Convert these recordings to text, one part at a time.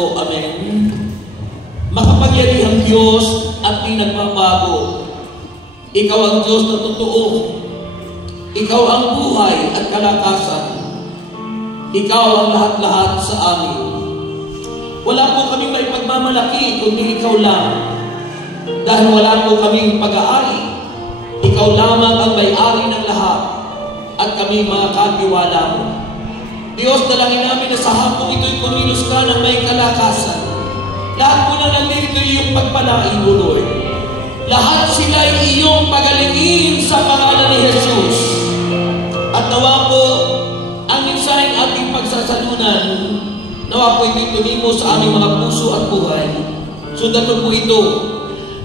po. Amen. Makapangyarihang Diyos at di nagbabago. Ikaw ang Diyos na totoo. Ikaw ang buhay at kalakasan. Ikaw ang lahat-lahat sa amin. Wala po kaming may pagmamalaki kundi ikaw lang. Dahil wala po kaming pag-aari. Ikaw lamang ang may-ari ng lahat. At kami mga katiwala mo. Diyos, dalangin namin na sa hapong ito'y kumilos ka ng may kalakasan. Lahat po na nandito iyong pagpalain mo, Lord. Lahat sila ay iyong pagalingin sa pangalan ni Jesus. At nawa po, ang mensaheng ating pagsasalunan, nawa po ito'y tumimo sa aming mga puso at buhay. Sundan mo po ito,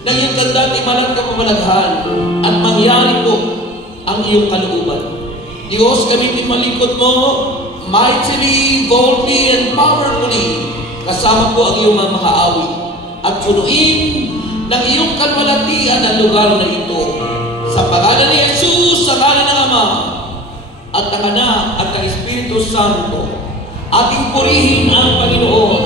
na iyong tanda at imalang kapamalaghan, at mangyari po ang iyong kalooban. Diyos, kami pinmalikod mo, mightily, boldly, and powerfully, kasama po ang iyong mga awit, at punuin ng iyong kalwalatian ang lugar na ito. Sa pangalan ni Jesus, sa ngalan ng Ama, at ng Anak, at ng Espiritu Santo, ating purihin ang Panginoon.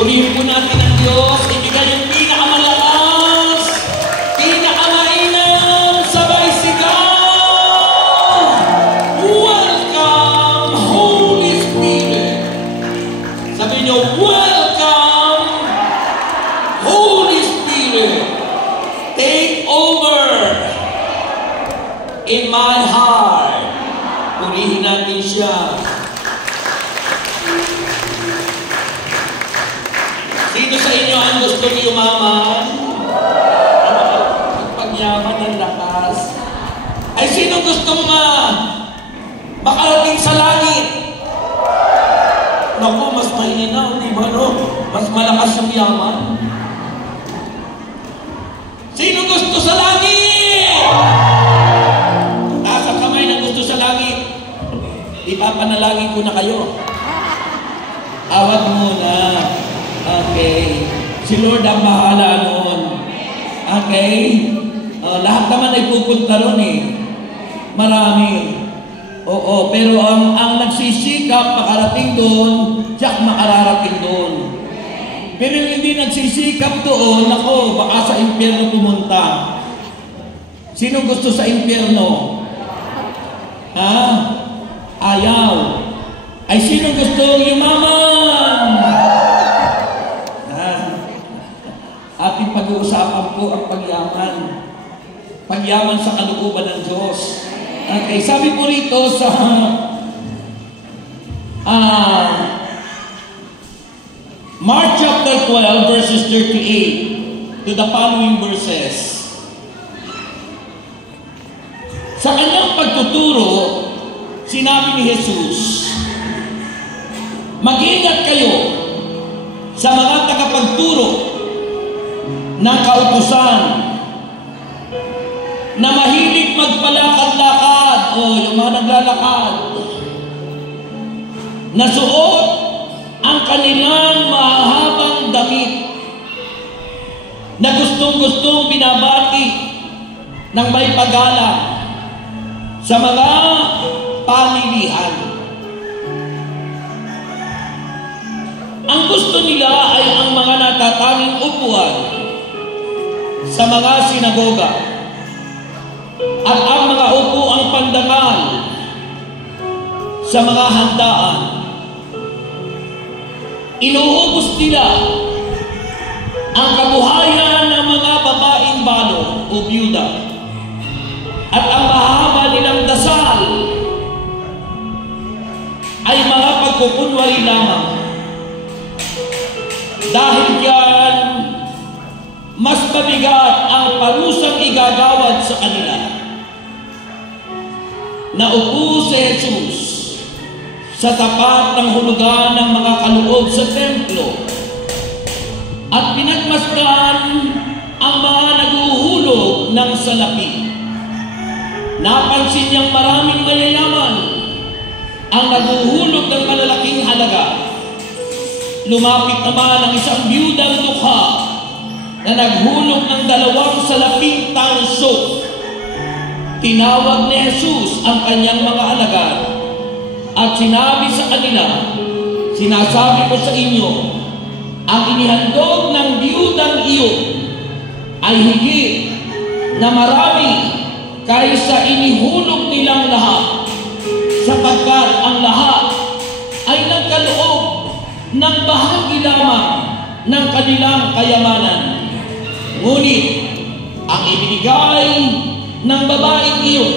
Purihin po natin ang Diyos, ibigay yung pinakamalakas, pinakamainam, sabay sigaw. Welcome, Holy Spirit. Sabi niyo, welcome. Sino sa inyo ang gusto yumaman? Pagyaman ng lakas. Ay sino gustong makarating sa langit? Naku, mas mahina, di ba no? Mas malakas yung yaman. Sino gusto sa langit? Taas ang kamay na gusto sa langit. Ipapanalangin ko na kayo. Awat muna. Okay. Si Lord ang bahala noon. Okay? Lahat naman ay pupunta ron eh. Marami. Oo, pero ang nagsisikap makarating doon, tiyak makararating doon. Pero yung hindi nagsisikap doon, ako, baka sa impyerno pumunta. Sino gusto sa impyerno? Ha? Ayaw. Ay sino gusto yumaman? Ating pag-uusapan po ang pagyaman. Pagyaman sa kalooban ng Diyos. Okay, sabi po rito sa Mark chapter 12 verses 38 to the following verses. Sa kanyang pagtuturo, sinabi ni Jesus, mag-ingat kayo sa mga tagapagturo ng kautusan na mahilig magpalakad-lakad o yung mga naglalakad na suot ang kanilang mahahabang damit na gustong-gustong binabati ng may paggalang sa mga pamilihan. Ang gusto nila ay ang mga natatanging upuan sa mga sinagoga at ang mga upuang pandangal sa mga handaan. Inuubos nila ang kabuhayan ng mga babaeng balo o byuda at ang mahaba nilang dasal ay mga pagkukunwari lamang. Dahil diyan, mas mabigat ang parusang igagawad sa kanila. Naupo si Jesus sa tapat ng hulugan ng mga kaloob sa templo at pinagmasdan ang mga naguhulog ng salapi. Napansin niyang maraming mayayaman ang naguhulog ng malalaking halaga. Lumapit naman ang isang biyudang dukha na naghulog ng 2 salaping tanso. Tinawag ni Jesus ang kanyang mga alagad at sinabi sa kanila, sinasabi ko sa inyo, ang inihandog ng biyudang iyon ay higit na marami kaysa inihulog nilang lahat, sapagkat ang lahat ay nagkaloob ng bahagi lamang ng kanilang kayamanan. Ngunit ang ibinigay ng babaeng iyon,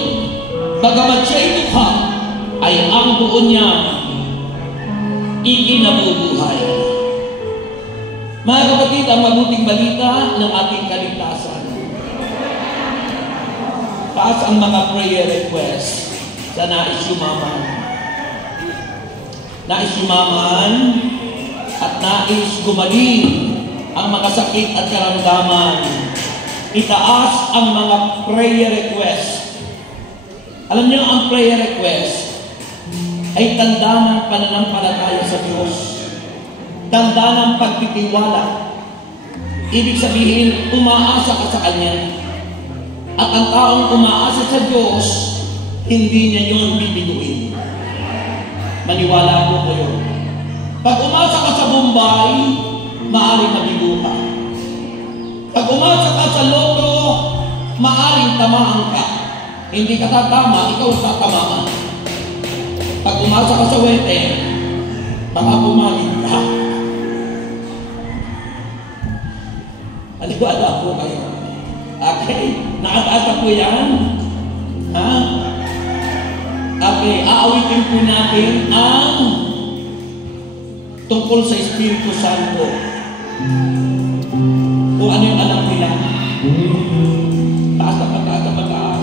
bagamat siya'y dukha, ay ang buon niya ikinabubuhay. Mga kapatid, ang mabuting balita ng ating kaligtasan. Taas ang mga prayer request sa nais yumaman. Nais yumaman at nais gumaling ang mga sakit at karamdaman. Itaas ang mga prayer request. Alam niyo, ang prayer request ay tanda ng pananampalataya sa Diyos. Tanda ng pagtitiwala. Ibig sabihin, umaasa ka sa Kanya. At ang taong umaasa sa Diyos, hindi niya yun bibiguin. Maniwala po kayo. Pag umasa ka sa Bombay, maaaring mabigo ka. Pag umasa ka sa loto, maaaring tamaan ka. Hindi ka tatama, ikaw tatamaan. Pag umasa ka sa wete, baka pumangin ka. Maniwala po kayo. Okay? Nakataasa po yan? Ha? Okay, aawitin po natin ang tungkol sa Espiritu Santo. Kung ano yung alam nila. Taas na pataas na pataas.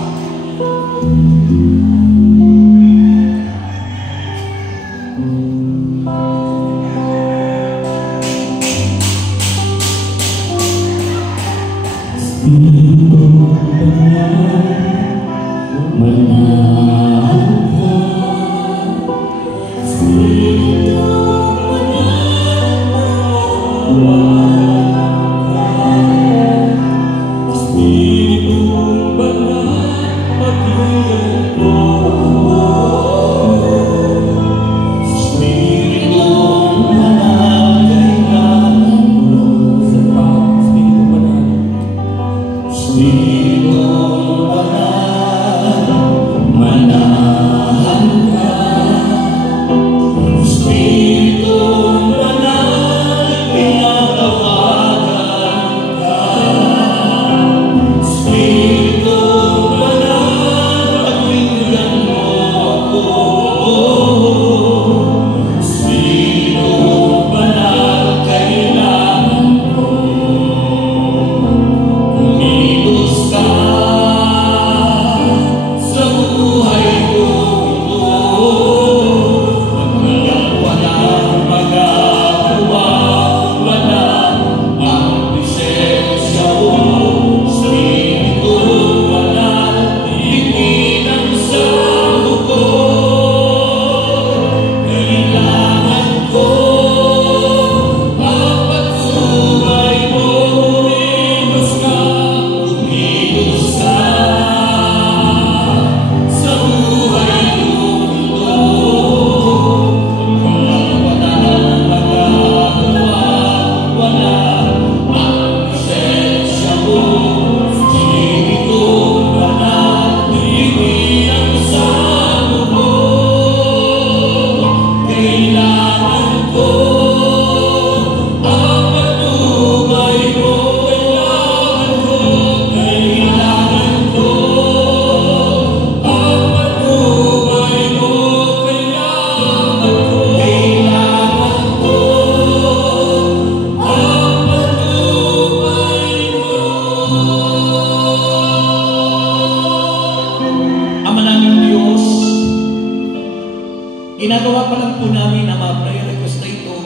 Ginagawa pa lang po namin ang mga prayer request na ito.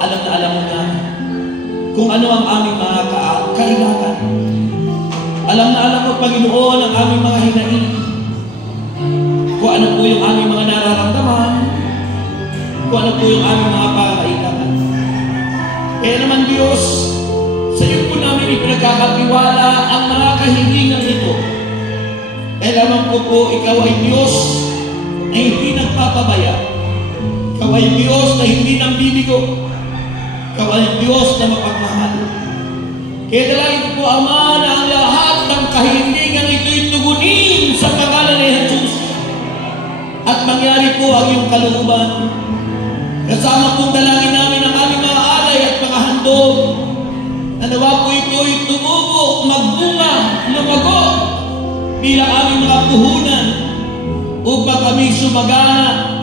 Alam na alam mo na kung ano ang aming mga kailangan. Alam na alam mo, Panginoon, ang aming mga hinaing. Kung ano po yung aming mga nararamdaman. Kung ano po yung aming mga pangailangan. Kaya naman Diyos, sa iyo po namin ipinagkakatiwala ang mga kahilingan ito. Kaya naman po, ikaw ay Diyos na hindi nagpapabaya. Ikaw ay Diyos na hindi nambibigo. Ikaw ay Diyos na mapagmahal. Kaya dalangin po, Ama, na ang lahat ng kahilingan ito'y tugunin sa pangalan ni Jesus. At mangyari po ang iyong kalooban. Kasama pong dalangin namin ang aming mga alay at mga handog. Na nawa po ito'y tumubo, magbunga, lumago bilang aming mga puhunan upang kami sumagana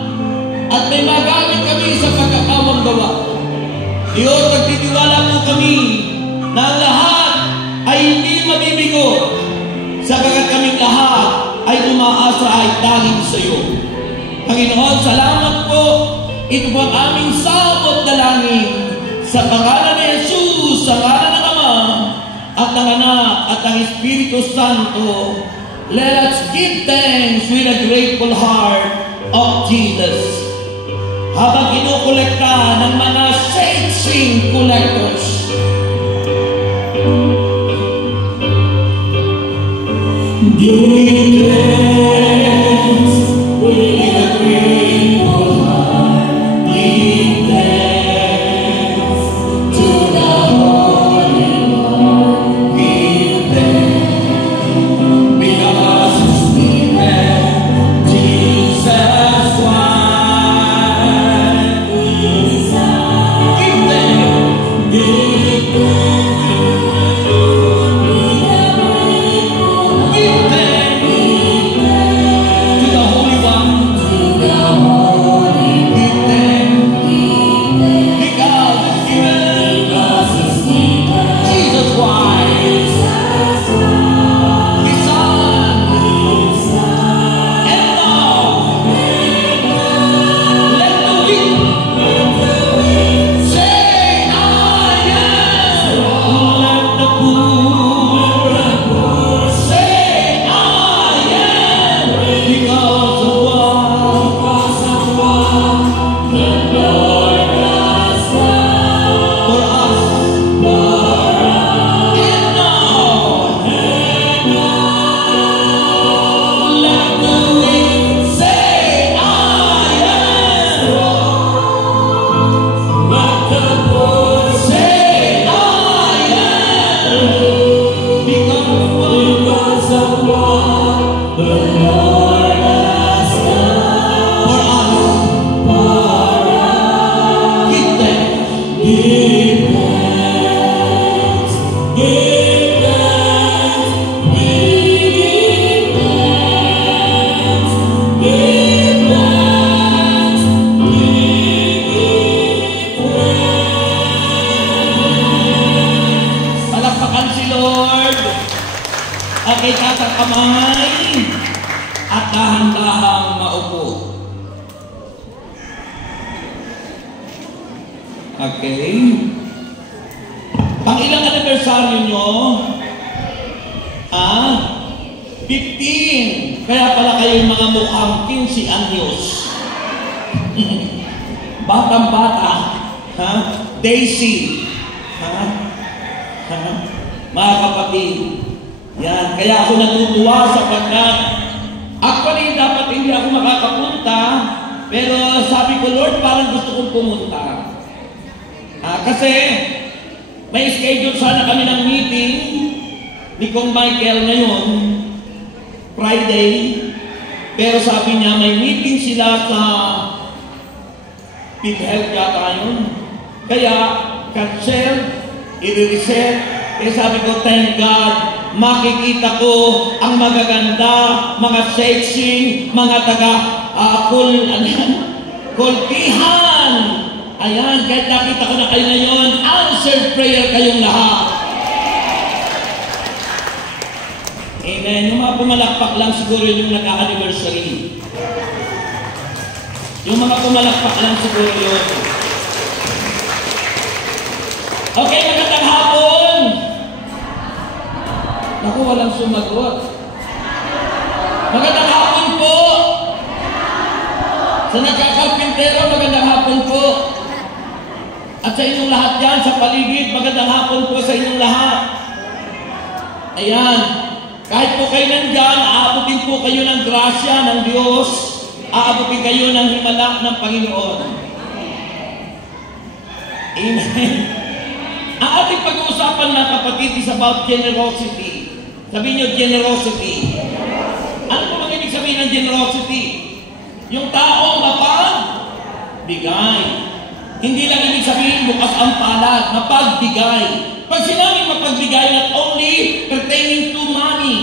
at may magamit kami sa pagkakawang gawa. Diyos, nagtitiwala po kami na ang lahat ay hindi mabibigo sapagkat kaming lahat ay umaasa ay dahil sa iyo. Panginoon, salamat po. Ito po ang aming sabot dalangin sa pangalan ni Jesus, sa pangalan ng Ama at ng Anak at ng Espiritu Santo. Let us give thanks with a grateful heart of Jesus. Habang kinukolekta ng mga saving collectors. Give thanks with a grateful heart. Give thanks to the Holy One. Give thanks because His Spirit, Jesus won. Give thanks. Say, I am. Because of what the Lord has done for us. Give thanks. Give thanks. Give thanks. We give thanks. Give thanks. We give thanks. Palakpakan si Lord. Okay, tatang kamay at dahan-dahang maupo. Okay. Pang-ilang anibersaryo nyo? 15. Kaya pala kayo mga mukhang 15 anyos. Batang-bata. Daisy. Mga kapatid. Yan. Kaya ako natutuwa sapagkat actually dapat hindi ako makakapunta, pero sabi ko, Lord, parang gusto kong pumunta. Kasi may schedule sana kami ng meeting ni Kong Michael ngayon, Friday, pero sabi niya may meeting sila sa Big Health yata yun. Kaya, cancel, i-reset. Kaya sabi ko, thank God, makikita ko ang magaganda, mga sexy, mga kultihan. Ayan, kahit nakita ko na kayo ngayon, answered prayer kayong lahat. Amen. Yung mga pumalakpak lang siguro yung nag-anniversary. Yung mga pumalakpak lang siguro yun. Okay, magandang hapon. Naku, walang sumagot. Magandang hapon po. Sa nagkakalpintero, magandang hapon po. At sa inyong lahat dyan, sa paligid, magandang hapon po sa inyong lahat. Ayan. Kahit po kayo nandyan, aabutin po kayo ng grasya ng Diyos. Aabutin kayo ng himala ng Panginoon. Amen. Ang ating pag-uusapan mga kapatid is about generosity. Sabihin nyo, generosity. Ano po ang ibig sabihin ng generosity? Yung taong mapagbigay. Hindi lang ibig sabihin bukas ang palad, mapagbigay. Pag sinabing mapagbigay, not only pertaining to money.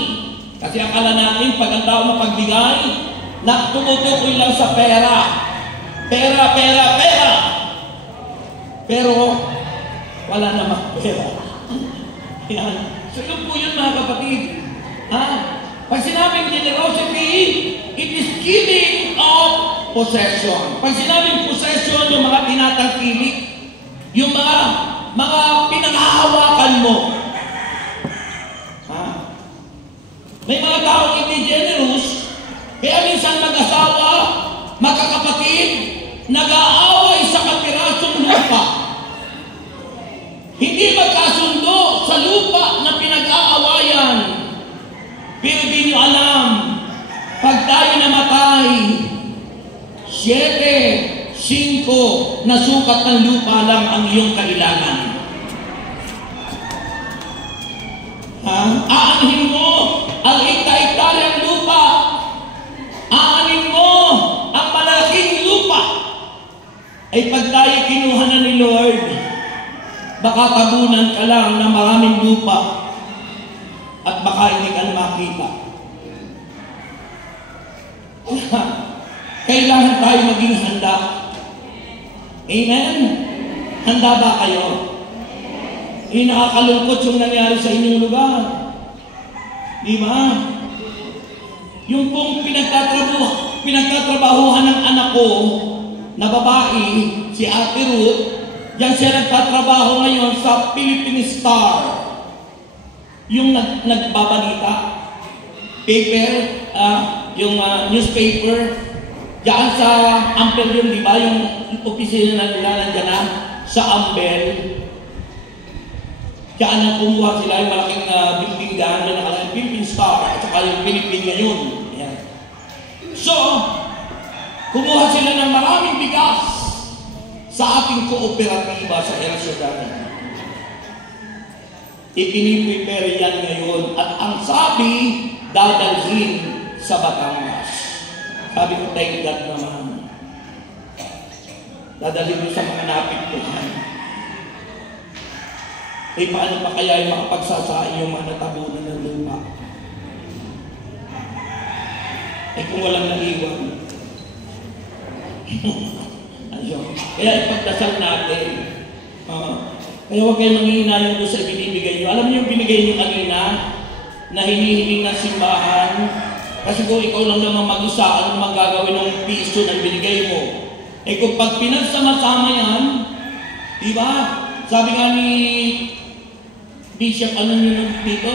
Kasi akala natin, pag ang tao mapagbigay, na tumutukoy lang sa pera. Pera, pera, pera. Pero, wala namang pera. Yan. So yun po yun mga kapatid. Pag sinabing generosity, it is giving of possession. Pag sinabing possession, yung mga tinatangkili, yung mga pinanghahawakan mo. May mga taong hindi generous, kaya minsan mag-asawa, magkakapatid, nag-aaway sa kapirasong lupa. Hindi magkasundo sa lupa na pinag-aawayan. Pero di nyo alam, pag tayo namatay, 7, 5 na sukat ng lupa lang ang iyong kailangan. Aanhin mo ang ikta-iktaryang lupa. Aanhin mo ang malaking lupa. Ay pag tayo kinuha na ni Lord, baka tabunan ka lang na maraming lupa at baka hindi ka na makita. Kailangan tayo maging handa. Amen? Handa ba kayo? Nakakalungkot yung nangyari sa inyong lugar. Di ba? Yung pong pinagtatrabahuhan ng anak ko na babae, si Ate Ruth, yan siya nagtatrabaho ngayon sa Philippine Star. Yung nagbabalita, paper, yung newspaper, diyan sa Ampel yun, di ba? Yung opisina na nila nandiyan na sa Ampel. Diyan nang kumuha sila yung malaking building dyan na nakalagay Philippine Star at saka yung Philippine ngayon. Yan. So, kumuha sila ng maraming bigas sa ating kooperatiba sa El Shaddai. Ipiniprepare yan ngayon at ang sabi, dadalhin sa Batangas. Sabi ko, thank God naman. Dadalhin mo sa mga napitpuhan. Eh, paano pa kaya yung makapagsasain yung mga natabunan ng lupa? Eh, kung walang naiwan. Ayun. Kaya ipagdasal natin. Kaya huwag kayo manghihinayang doon sa binibigay nyo. Alam niyo yung binigay nyo kanina na hinihiling ng simbahan? Kasi kung ikaw lang naman mag-isa, ano naman gagawin ng piso na binigay mo? Eh kung pag pinagsama-sama yan, di ba? Sabi nga ni Bishop, ano nyo dito?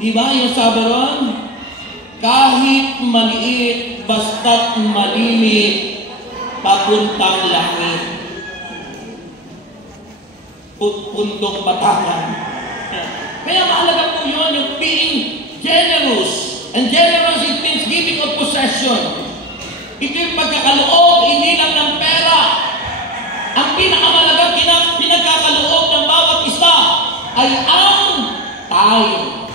Di ba yung sabaron? Kahit maliit, basta't malimit, papuntang langit. Pundok Batangan. Kaya mahalaga po yun, yung being generous. And generous it means giving of possession. Ito yung pagkakaloob, hindi lang ng pera. Ang pinakamalagang pinagkakaloob ng bawat isa ay ang time.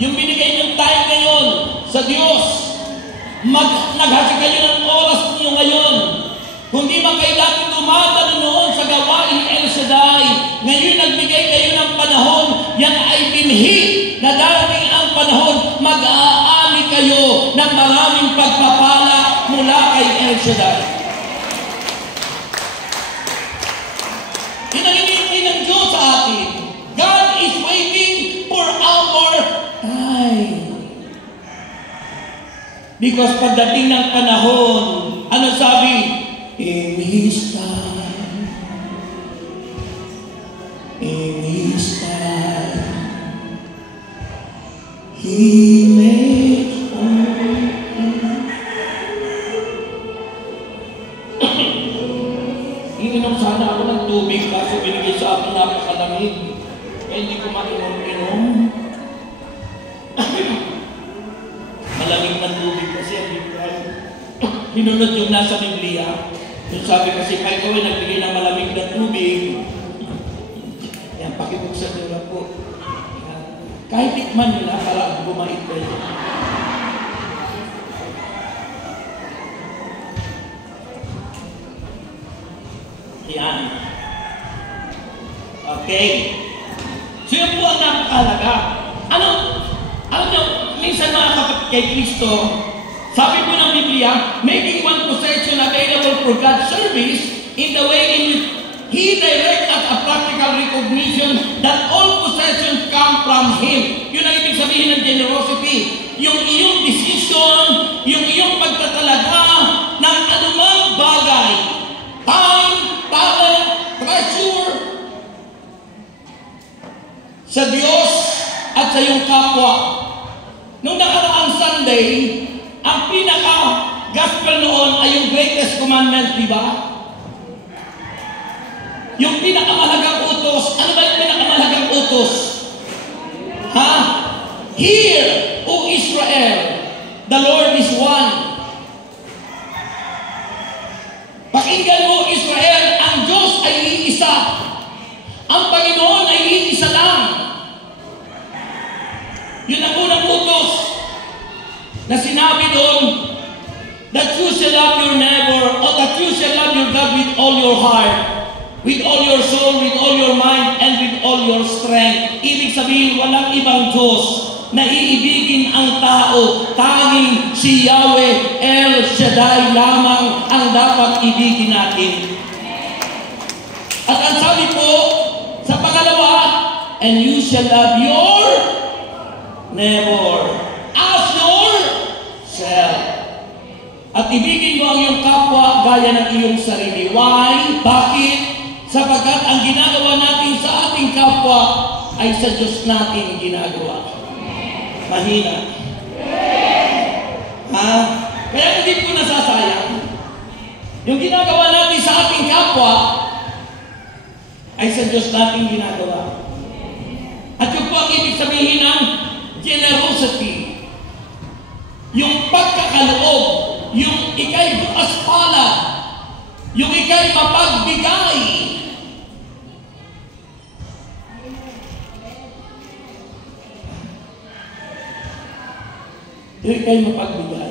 Yung binigay niyong time ngayon sa Diyos, naghati kayo ng oras niyo ngayon. Kung di man kayo dati tumatalo noon sa gawain ni El Shaddai, ngayon nagbigay kayo ng panahon, yan ay binhi na darating ang panahon, mag-aani kayo ng maraming pagpapala mula kay El Shaddai. Yun ang hinihingi ng Diyos sa atin. God is waiting for our time. Because pagdating ng panahon, ano sabi? In His time, He makes all. Ininom sana ako ng tubig kasi binigay sa akin napakalamig. Kaya hindi ko mainom-inom. Malamig ng tubig kasi ang Biblia. Hinunod yung nasa Biblia. Yung sabi kasi, kaya ikaw ay nagbigay ng malamig na tubig. Yan, pakibuksan nyo lang po. Kahit tikman nyo na, para bumait kayo. Yan. Okay. So yun po ang napakalaga. Alam nyo, minsan mga kapatid kay Kristo, sabi po ng Biblia, making one possession available for God's service in the way in which He directs as a practical recognition that all possessions come from Him. Yun ang ibig sabihin ng generosity. Yung iyong decision, yung iyong pagtatalaga ng anumang bagay, time, talent, treasure, sa Diyos at sa iyong kapwa. Nung nakaraang Sunday, ang pinaka-gospel noon ay yung greatest commandment, di ba? Yung pinakamahalagang utos. Ano ba yung pinakamahalagang utos? Hear, O Israel, the Lord is one. Pakinggan mo, Israel, ang Diyos ay iisa. Ang Panginoon ay iisa lang. Yun ang unang utos na sinabi doon, that you shall love your neighbor, or that you shall love your God with all your heart, with all your soul, with all your mind, and with all your strength. Ibig sabihin, walang ibang Diyos na iibigin ang tao. Tanging si Yahweh El Shaddai lamang ang dapat ibigin natin. At ang sabi po sa pangalawa, and you shall love your neighbor as yourself. At ibigin mo ang iyong kapwa gaya ng iyong sarili. Why? Bakit? Sapagkat ang ginagawa natin sa ating kapwa ay sa Diyos natin ginagawa. Mahina. Kaya hindi po nasasayang. Yung ginagawa natin sa ating kapwa ay sa Diyos natin ginagawa. At yun po ang ibig sabihin ng generosity. Yung pagkakaloob, yung ikay bukas palad Yung ika'y mapagbigay. Yung ika'y mapagbigay.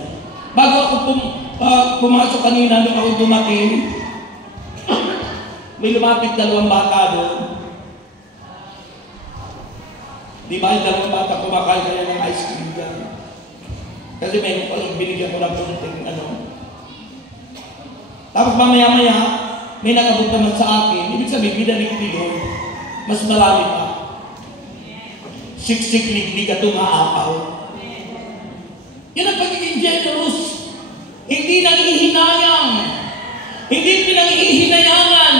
Bago ako pumasok kanina, nung ako dumating, may lumapit 2 bata doon. Di ba yung 2 bata kumakain kaya ng ice cream dyan? Kasi may binigyan ko lang konting Tapos mamaya-maya, may nakabot naman sa akin. Ibig sabihin, binalik ni Lord. Mas marami pa. Siksik, liglig at umaapaw. Yan ang pagiging generous. Hindi nangihinayang. Hindi pinanghihinayangan.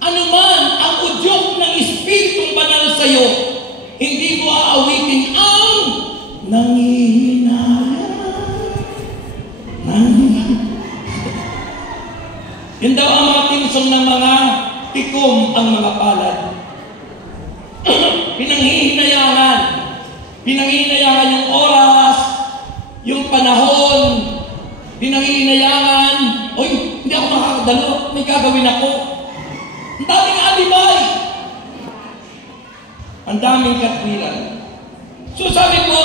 Ano man ang udyok ng Espiritong Banal sa iyo, hindi mo aawitin ang nangihinayang. Yun daw ang mga tinsong ng mga tikom ang mga palad. Pinanghihinayangan. Pinanghihinayangan yung oras, yung panahon. Pinanghihinayangan. Oy, hindi ako makakadalo. May gagawin ako. Ang daming alibay. Ang daming katwiran. So sabi ko,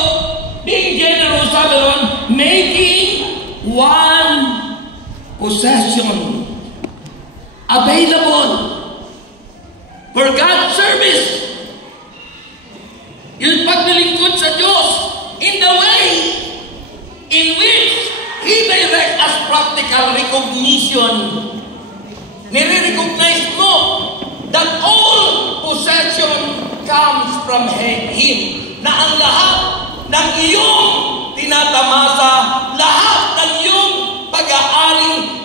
being generous, sabi ron, making one possession available for God's service. Yung paglilingkod sa Diyos in the way in which He directs as practical recognition. Nire-recognize mo that all possession comes from Him. Na ang lahat ng iyong tinatamasa, lahat ng iyong pag-aari,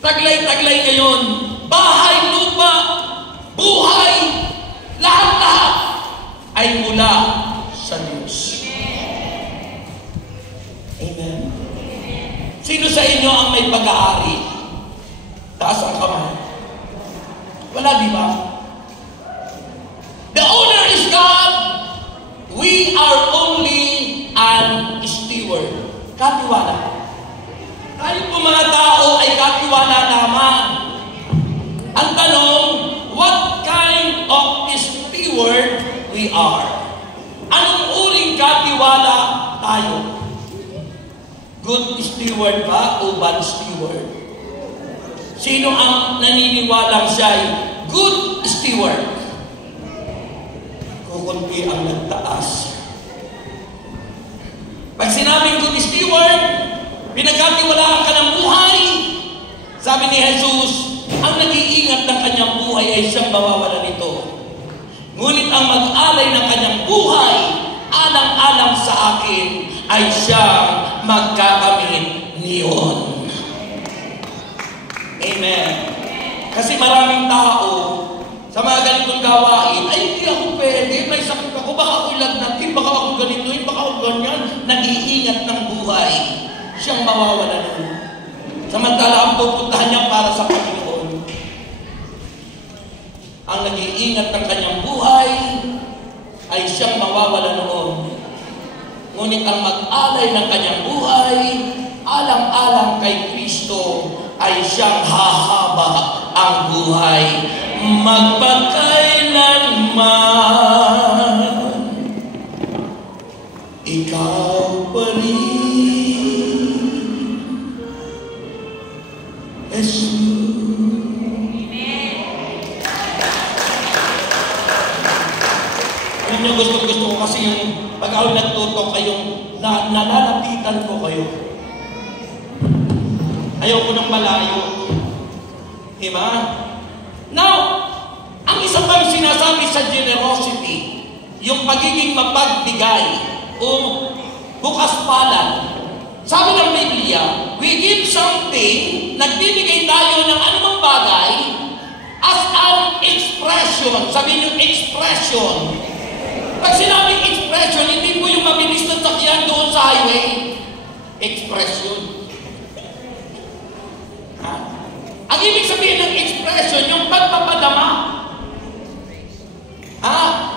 taglay-taglay ngayon, bahay, lupa, buhay, lahat-lahat ay mula sa Diyos. Amen. Sino sa inyo ang may pag-aari? Taas ang kamay. Wala, di ba? The owner is God. We are only an steward. Katiwala. Tayo po mga tao ay katiwala lamang. Ang tanong, what kind of steward we are? Anong uring katiwala tayo? Good steward ba o bad steward? Sino ang naniniwalang siya'y good steward? Kukunti ang nagtaas. Pag sinabing good steward, pinagkatiwalaan ka ng buhay. Sabi ni Jesus, ang nag-iingat ng kanyang buhay ay siyang mawawala nito. Ngunit ang mag-alay ng kanyang buhay, alang-alang sa akin, ay siyang magkakamit niyon. Amen. Kasi maraming tao, sa mga ganitong gawain, ay hindi ako pwede, may sakit ako, baka ako lagnatin, baka ako ganito, baka ako ganyan. Nag-iingat ng buhay, siyang mawawala nun. Samantala ang pupuntahan niya para sa Panginoon. Ang nag-iingat ng kanyang buhay ay siyang mawawala noon. Ngunit ang mag-alay ng kanyang buhay, alang-alang kay Kristo, ay siyang hahaba ang buhay. Magpakailanman, ikaw pa rin, Jesus. Alam niyo, gusto ko kasi yung pag ako nagtutok kayong nalalapitan ko kayo. Ayaw ko ng malayo. Diba? Now, ang isa pang sinasabi sa generosity, yung pagiging mapagbigay o bukas palad. Sabi ng Biblia, we give something, nagbibigay tayo ng anumang bagay as an expression. Sabi niyo, expression. Pag sinabing expression, hindi po yung mabilis na sakyan doon sa highway. Expression. Ang ibig sabihin ng expression, yung pagpapadama.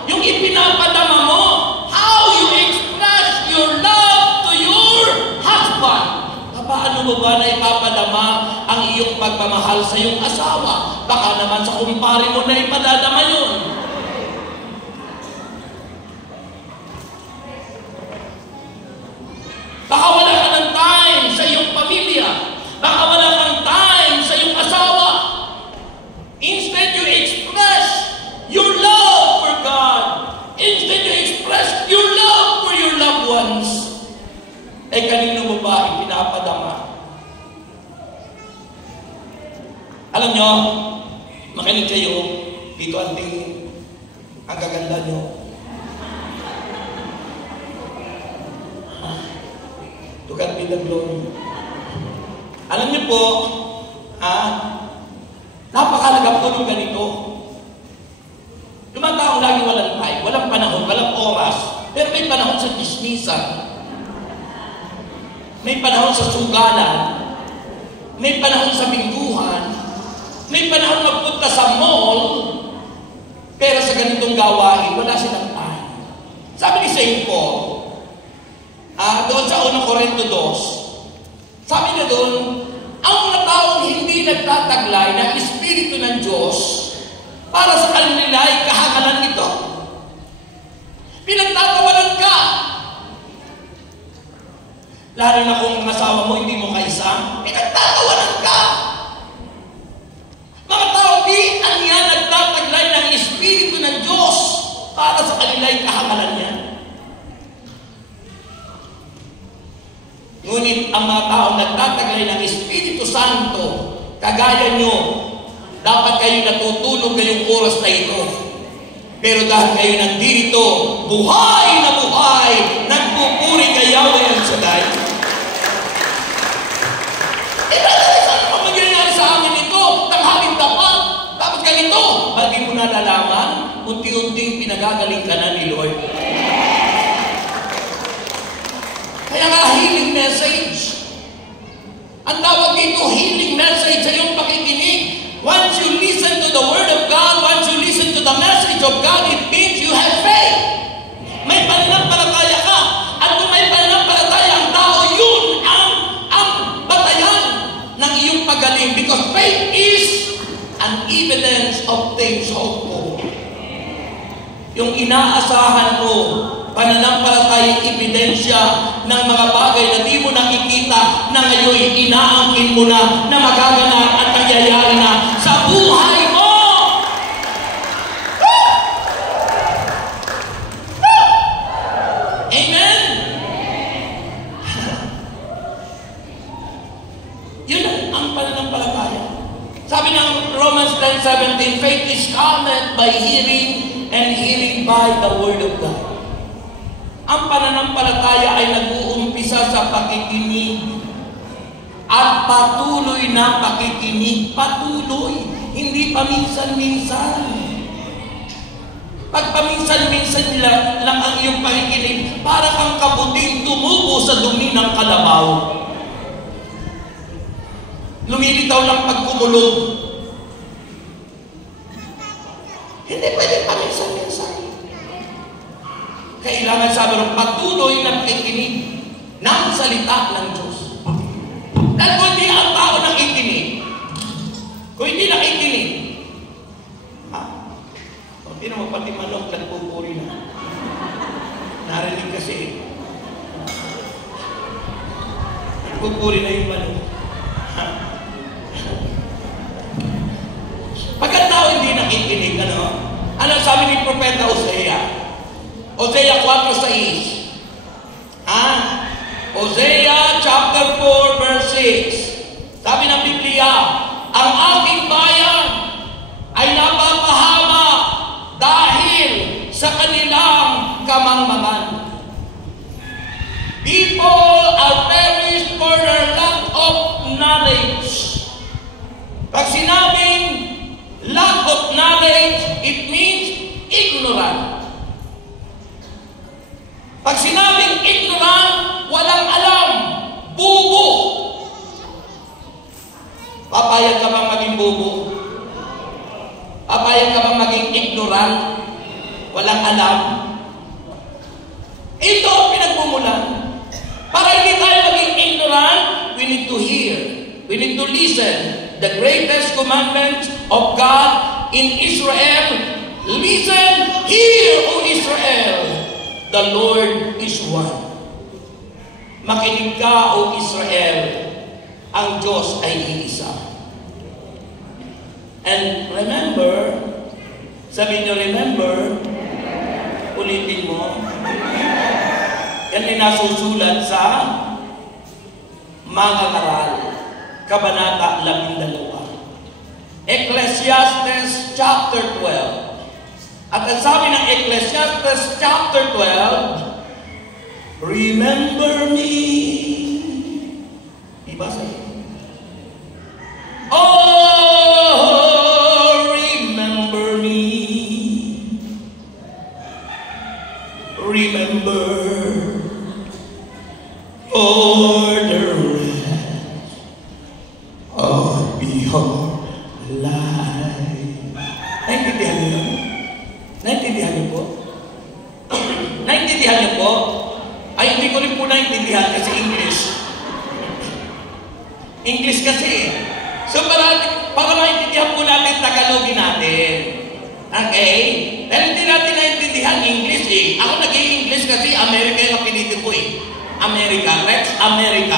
Yung ipinapadama mo. How you express your love to your husband. Paano mo ba na ipapadama ang iyong pagmamahal sa iyong asawa? Baka naman sa kumpare mo na ipadadama yun. Baka wala ka ng time sa iyong pamilya. Baka wala kang time sa iyong asawa. Instead, you express your love for God. Instead, you express your love for your loved ones. Eh, kanino mo ba ipinapadama? Alam nyo, makinig kayo, dito ang gaganda nyo. To God be the glory. Alam nyo po, napakalaga po ng ganito. Yung mga taong lagi walang time, walang panahon, walang oras, pero may panahon sa dismisan. May panahon sa sugalan. May panahon sa bingguhan. May panahon magpunta sa mall. Pero sa ganitong gawain, wala silang time. Sabi ni St. Paul, doon sa 1 Corinto 2, sabi niya doon, ang mga taong hindi nagtataglay ng Espiritu ng Diyos para sa kanila ay kahangalan nito. Pinagtatawanan ka. Lalo na kung ang asawa mo hindi mo kaisa, pinagtatawanan ka. Mga tao di ang yan nagtataglay ng Espiritu ng Diyos para sa kanila ay kahangalan niya. Ngunit ang mga tao nagtataglay ng Espiritu Santo, kagaya nyo, dapat kayo natutulog ngayong oras na ito. Pero dahil kayo nandito, buhay na buhay, nagpupuri kay Yahweh ang Shaddai. Saan pa magyayari sa amin ito? Tanghalin dapat. Tapos ganito, ba't di mo nalalaman? Unti-unting pinagagaling ka na ni Lord. Kaya nga, healing message. Ang tawag dito, healing message sa iyong pakikinig. Once you listen to the Word of God, once you listen to the message of God, it means you have faith. May pananampalataya ka. At kung may pananampalataya ang tao, yun ang batayan ng iyong pagaling. Because faith is an evidence of things hoped for. Yung inaasahan mo, pananampalatayang ebidensya ng mga bagay na di mo nakikita na ngayon inaangkin mo na magaganap at nangyayari na sa buhay mo. Amen? Yun ang pananampalataya. Sabi ng Romans 10:17, faith is cometh by hearing and hearing by the Word of God. Ang pananampalataya ay nag-uumpisa sa pakikinig at patuloy na pakikinig. Patuloy, hindi paminsan-minsan. Pag paminsan-minsan lang ang iyong pakikinig, para kang kabuting tumubo sa dumi ng kalabaw. Lumilitaw lang pag kumulog. Hindi pwede paminsan-minsan. Kailangan sabi rin patuloy na pakikinig ng salita ng Diyos. Dahil kung hindi ang tao nakikinig, kung hindi nakikinig, hindi naman pati manok nagpupuri na. Narinig kasi, nagpupuri na yung manok. Pag ang tao hindi nakikinig, ano sabi ni Propeta Hosea? Hosea 4:6. Hosea chapter 4 verse 6. Sabi ng Biblia, ang aking bayan ay napapahama dahil sa kanilang kamangmangan. People are perished for their lack of knowledge. Pag sinabing lack of knowledge, it means ignorant. Pag sinabing ignorant, walang alam, bubo. Papayag ka bang maging bubo? Papayag ka bang maging ignorant? Walang alam? Ito ang pinagmumulan. Para hindi tayo maging ignorant, we we need to hear. We need to listen. The greatest commandment of God in Israel. Listen, hear, O Israel. The Lord is one. Makinig ka, O Israel. Ang Diyos ay iisa. And remember, sabi niyo, remember, ulitin mo. Yan ay nasusulat sa mga aral, Kabanata 12. Ecclesiastes chapter 12. At ang sabi ng Ecclesiastes chapter 12, remember me. Iba sa'yo. Oh, remember me. Remember for the rest of your life. Naintindihan niyo yun? Naintindihan niyo po? Naintindihan niyo po? Ay, hindi ko rin po naintindihan kasi English kasi eh. So, para maintindihan po natin, Tagalogin natin. Okay? Dahil hindi natin naintindihan English eh. Ako nag-i-English kasi America yung pinitin ko eh. America, Rex America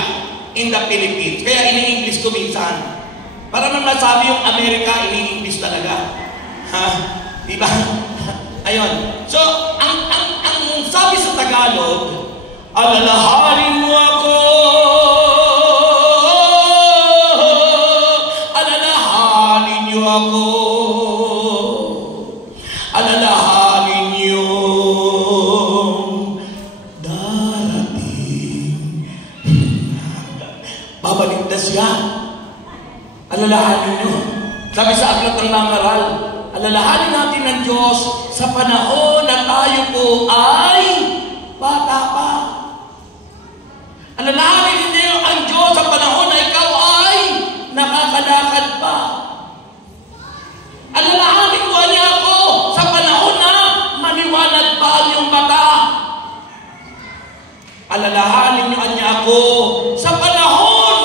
in the Philippines. Kaya ini-English ko minsan. Para nang nasabi yung America, ini-English talaga. Ha? Diba? Ayun. So, ang sabi sa Tagalog, alalahanin mo ako. Alalahanin niyo ako. Alalahanin niyo darating. Babalik na siya. Alalahanin niyo. Sabi sa aklat ng Langaral, alalahanin natin ng Diyos sa panahon na tayo po ay bata pa. Alalahanin niyo ang Diyos sa panahon na ikaw ay nakakalakad pa. Alalahanin mo niya ako sa panahon na maliwanag pa ang iyong mata. Alalahanin niyo niya ako sa panahon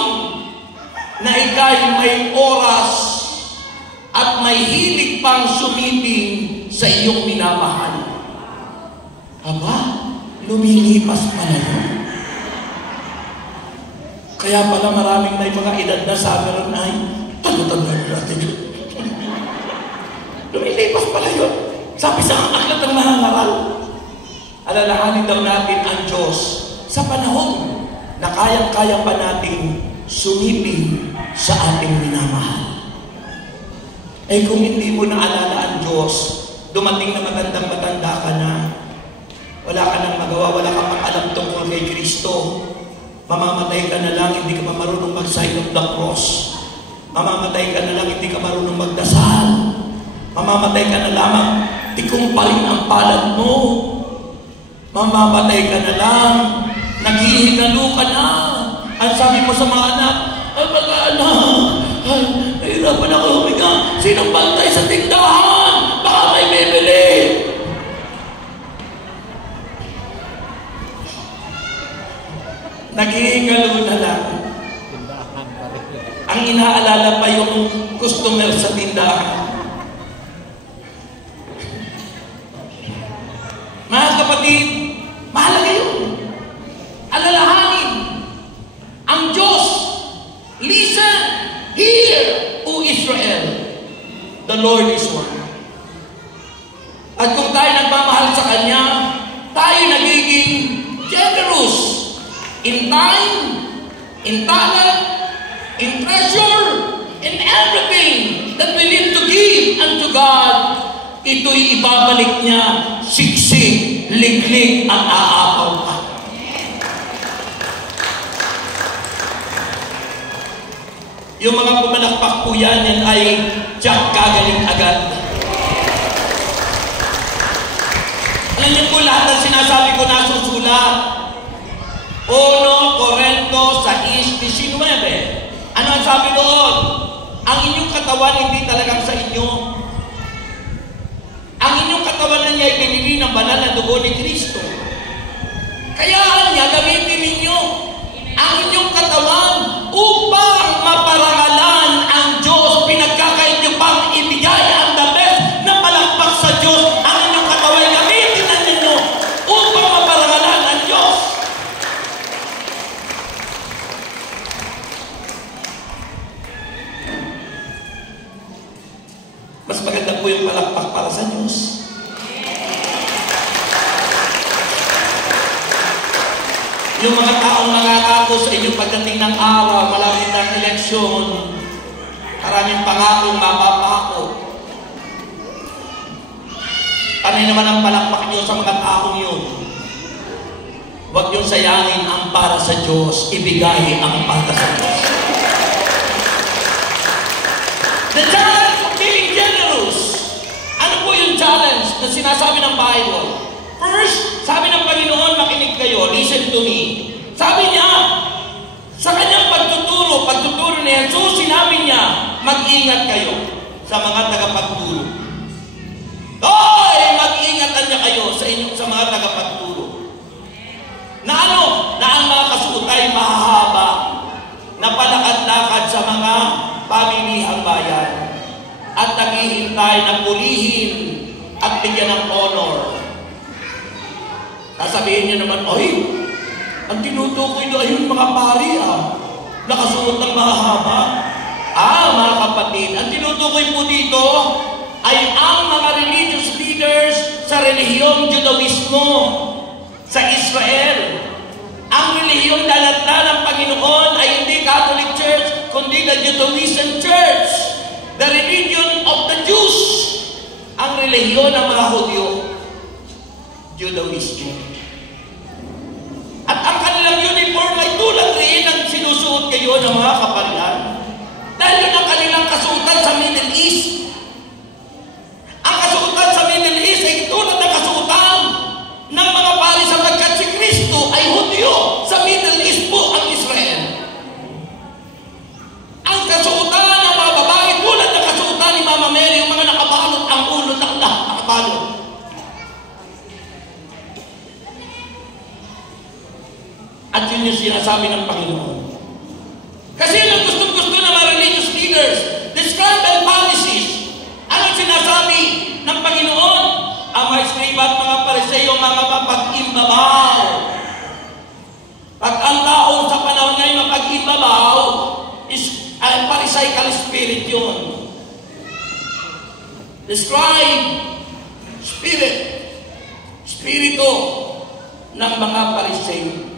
na ika'y may oras at may hilig pang sumiping sa iyong minamahal. Aba, lumilipas pa na yun. Kaya pala maraming may mga edad na sabi rin ay, tanda-tanda natin yun. Lumilipas pala yun. Sabi sa aklat ng Langaral, alalahanin daw natin ang Diyos sa panahon na kayang-kaya pa natin sumiping sa ating minamahal. Eh kung hindi mo naalala ang Diyos, dumating na matandang-matanda ka na, wala ka nang magawa, wala kang pang-alam tungkol kay Kristo, mamamatay ka na lang, hindi ka pa marunong mag-sign of the cross. Mamamatay ka na lang, hindi ka marunong magdasal. Mamamatay ka na lamang, tikumpaling ang palad mo. Mamamatay ka na lang, naghihingalo ka na. Ang sabi mo sa mga anak, mga anak, nahirapan ako huminga. Sinong bantay sa tindahan? Baka may bibili. Naghihingalo na lang. Ang inaalala pa yung customer sa tindahan. Mga kapatid, mahalaga yun. Alalahanin ang Diyos. Listen, hear, O Israel. The Lord is one. At kung tayo nagmamahal sa Kanya, tayo nagiging generous in time, in talent, in treasure, in everything that we need to give unto God. Ito'y ibabalik niya, siksik, liglig ang aapaw pa. Yung mga pumalakpak po yan ay tiyak gagaling agad. Alam niyo po lahat ng sinasabi ko nasusulat. 1 Corinto 6:19. Ano ang sabi doon? Ang inyong katawan hindi talagang sa inyo. Ang inyong katawan na niya ay binili ng banal na dugo ni Kristo. Kaya niya gamitin ninyo ang inyong katawan upang maparangalan ang Diyos. Pinagkakait niyo pang ibigay ang the best na palakpak sa Diyos. Ang inyong katawan gamitin na ninyo upang maparangalan ang Diyos. Mas maganda po yung palakpak para sa Diyos. Yung mga taong nangangako sa inyong pagdating ng araw, malapit ng eleksyon, maraming pangakong mapapako. Tanay naman ang palakpak nyo sa mga taong yun. Huwag nyo sayangin ang para sa Diyos, ibigay ang para sa Diyos. The challenge of being generous. Ano po yung challenge na sinasabi ng Bible? First, sabi ng Panginoon, makinig kayo, listen to me. Sabi niya, sa kanyang pagtuturo ni Jesus, sinabi niya, mag-ingat kayo sa mga tagapagturo. Hoy, mag-ingatan niya kayo sa mga tagapagturo. Na ano? Na ang mga kasuot ay mahahaba, na palakad-lakad sa mga pamilihang bayan, at naghihintay na pulihin at bigyan ng honor. Sasabihin niyo naman, oy, ang tinutukoy doon ay yung mga pari, nakasuot ng mahahaba. Mga kapatid, ang tinutukoy po dito ay ang mga religious leaders sa relihiyong Judaismo sa Israel. Ang relihiyong dalatna ng Panginoon ay hindi Catholic Church, kundi the Judaism Church, the religion of the Jews. Ang relihiyon ng mga Hudyo, Judaism. At ang kanilang uniform ay tulad rin ng sinusuot kayo ng mga kaparian. Dahil yun ang kanilang kasuotan sa Middle East. Ang kasuotan sa Middle East ay tulad ng kasuotan ng mga pari sapagkat si Kristo ay Hudyo. Sa Middle East po ang Israel. Ang kasuotan ng mga babae tulad ng kasuotan ni Mama Mary, yung mga nakabalot ang ulo na nakabalot. At yun yung sinasabi ng Panginoon. Kasi yung gustong-gusto ng mga religious leaders, the scandal policies, anong sinasabi ng Panginoon? Ang mga Escriba at mga Pariseo, mga mapag-imbabaw. Pag ang tao sa panahon ngayon mapag-imbabaw, is Pharisaical spirit yun. The scribe, spirito ng mga Pariseo.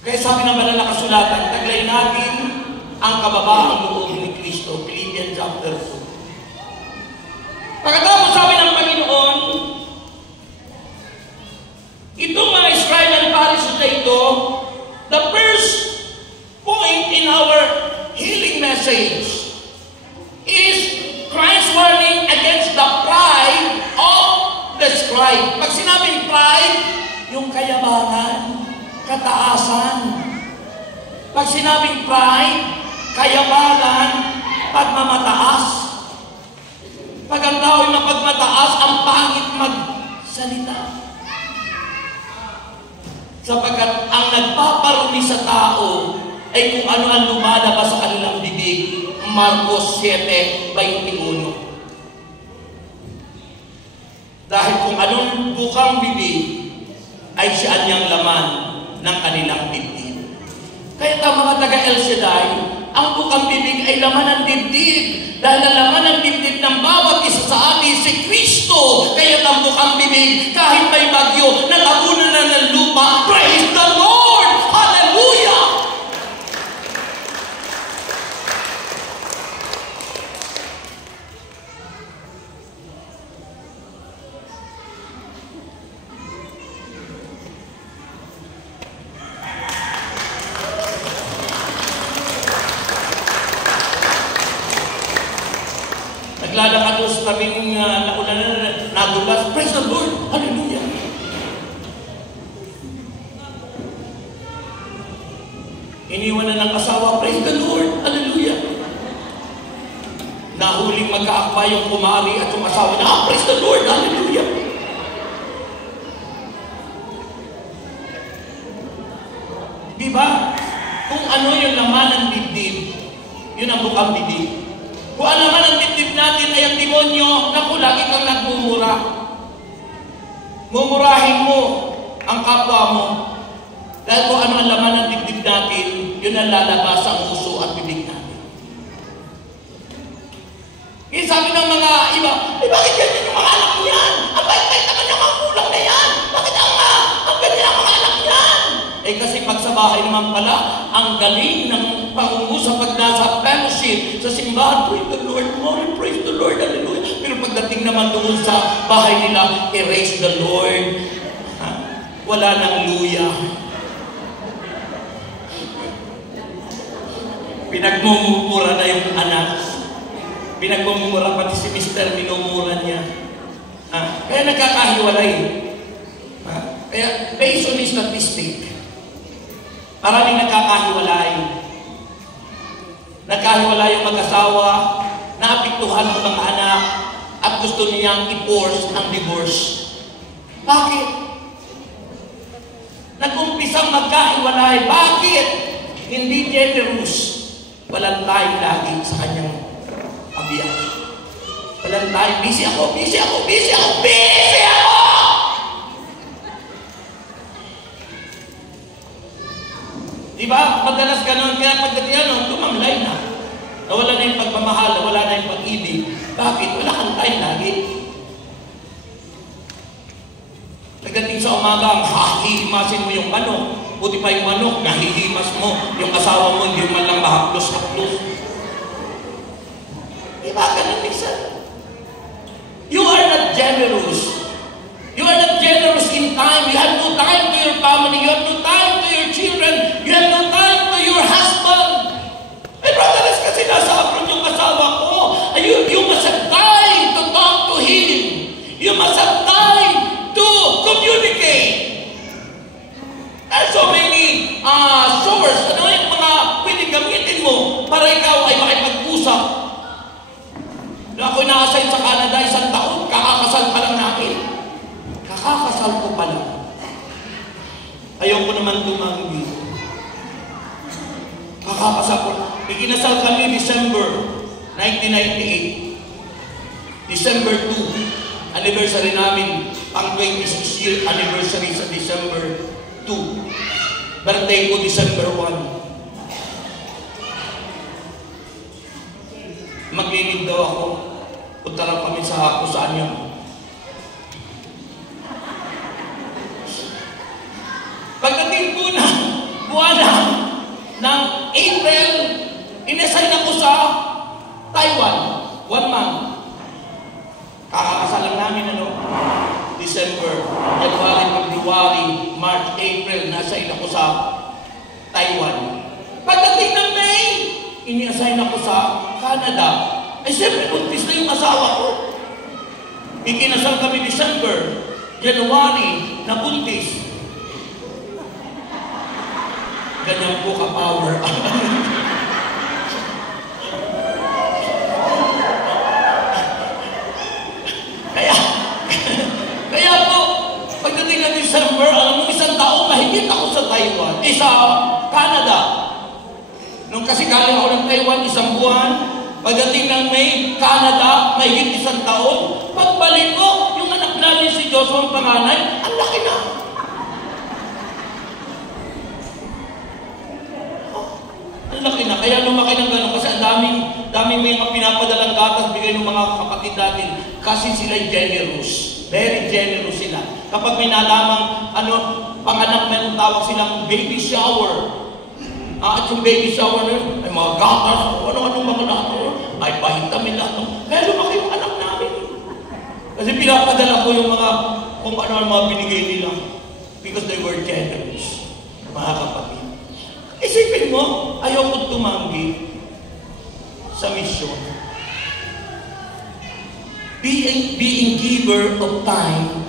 Kaya sabi ng banal na kasulatan, taglay natin ang kababaang loob ni Kristo, Philippians chapter 2. Pagkatapos sabi ng Panginoon, itong mga scribe and Pharisees na ito, the first point in our healing message is Christ's warning against the pride of the scribe. Pag sinabing pride, yung kayabangan, kataasan. Pag sinabing pride, kayabangan, pagmamataas. Pag ang tao ay mapagmataas, ang pangit magsalita. Sapagkat ang nagpaparumi sa tao ay kung ano ang lumalabas sa kanilang bibig. Marcos 7:21. Dahil kung anong bukang bibig ay siya niyang laman ng kanilang dibdib. Kaya mga taga-El Shaddai, ang bukang bibig ay laman ng dibdib. Dahil ang laman ng dibdib ng bawat isa sa atin, si Kristo. Kaya ang bukang bibig, kahit may bagyo, natabunan na ng lupa, praise the Lord! Hallelujah! Naglalakad doon sa tabing nagulas. Praise the Lord! Hallelujah! Iniwan na ng asawa. Praise the Lord! Hallelujah! Nahuling magkaakba yung kumari at yung asawa na, praise the Lord! Hallelujah! Diba? ano yung laman ng dibdib, yun ang bukang bibig. Kung ang laman ng dibdib natin ay ang demonyo, naku, lagi kang nagmumura. Mumurahin mo ang kapwa mo. Dahil kung ano ang laman ng dibdib natin, yun ang lalabas sa puso at bibig natin. Kaya sabi ng mga iba, bakit ganyan yung mga anak niyan? Ang bait-bait naman yung mga kulang na yan. Bakit ang ganyan ang mga anak niyan? Kasi pag sa bahay naman pala, ang galing ng pangungusap pag nasa fellowship, sa simbahan, praise the Lord, Lord, praise the Lord, hallelujah. Pero pagdating naman doon sa bahay nila, praise the Lord. Wala nang luya. Pinagmumura na yung anak. Pinagmumura pati si Mr. minumura niya. Kaya nagkakahiwalay. Kaya based on this statistic, maraming nagkakahiwalay. Nagkahiwalay yung mag-asawa, naapektuhan ng mga anak, at gusto niyang i-force ang divorce. Bakit? Nag-umpisang magkahiwalay. Bakit? Hindi generous. Walang time lagi sa kanyang kabiyak. Walang time. Busy ako. Diba? Madalas ganun. Kaya pagdating tumamlay na. Nawala na yung pagmamahal, nawala na yung pag-ibig. Bakit? Wala kang time lagi. Pagdating sa umaga, hahihimasin mo yung manok. Buti pa yung manok, nahihimas mo. Yung asawa mo, hindi man lang mahaplos-haplos. Diba? Ganun minsan. You are not generous. You are not generous in time. You have no time to your family. You have no time to your children. You have no time to your husband. Ay, brother, kasi nasa abroad yung asawa ko. You must have time to talk to him. You must have time to communicate. There's so many sources. Ano yung mga pwedeng gamitin mo para ikaw ay makipag-usap? Ako'y nakasign sa Canada 1 taon, kakakasal pa lang namin. Kakakasal ko pa lang. Ayaw ko naman tumanggi. Kakakasal ko. Ikinasal kami December 1998. December 2. Anniversary namin. Ang 26th year anniversary sa December 2. Birthday ko December 1. Maglilig daw ako. Punta lang kami sa kung saan yun. Pagdating ko na buwan ng April, inesign ako sa Taiwan. 1 month. Kakakasal lang namin December, January, February, March, April, nasign ako sa Taiwan. Pagdating ng May, ini-assign ako sa Canada. Ay, siyempre, buntis na yung asawa ko. Ikinasal kami December, January, na buntis. Ganyan po ka-power. Kaya po, pagdating ng December, alam mo, 1 taon, mahigit ako sa Taiwan. Sa Canada. Nung kasi galing ako ng Taiwan, 1 buwan, pagdating ng May, Canada, mahigit 1 taon. Pagbalik ko, yung anak namin si Joshua ang panganay, ang laki na. Ang laki na. Kaya lumaki ng gano'n kasi ang daming may pinapadalang gatas bigay ng mga kapatid natin kasi sila generous. Very generous sila. Kapag may nalamang panganak na tawag silang baby shower. At yung baby shower na yun, ay mga gatas, ano-anong mga nato, ay pahitamin lahat. Kaya lumaki yung anak namin. Kasi pinapadala ko yung kung ano ang mga binigay nila. Because they were generous. Mga kapatid. Isipin mo, ayaw ko tumanggi sa misyon. Being giver of time,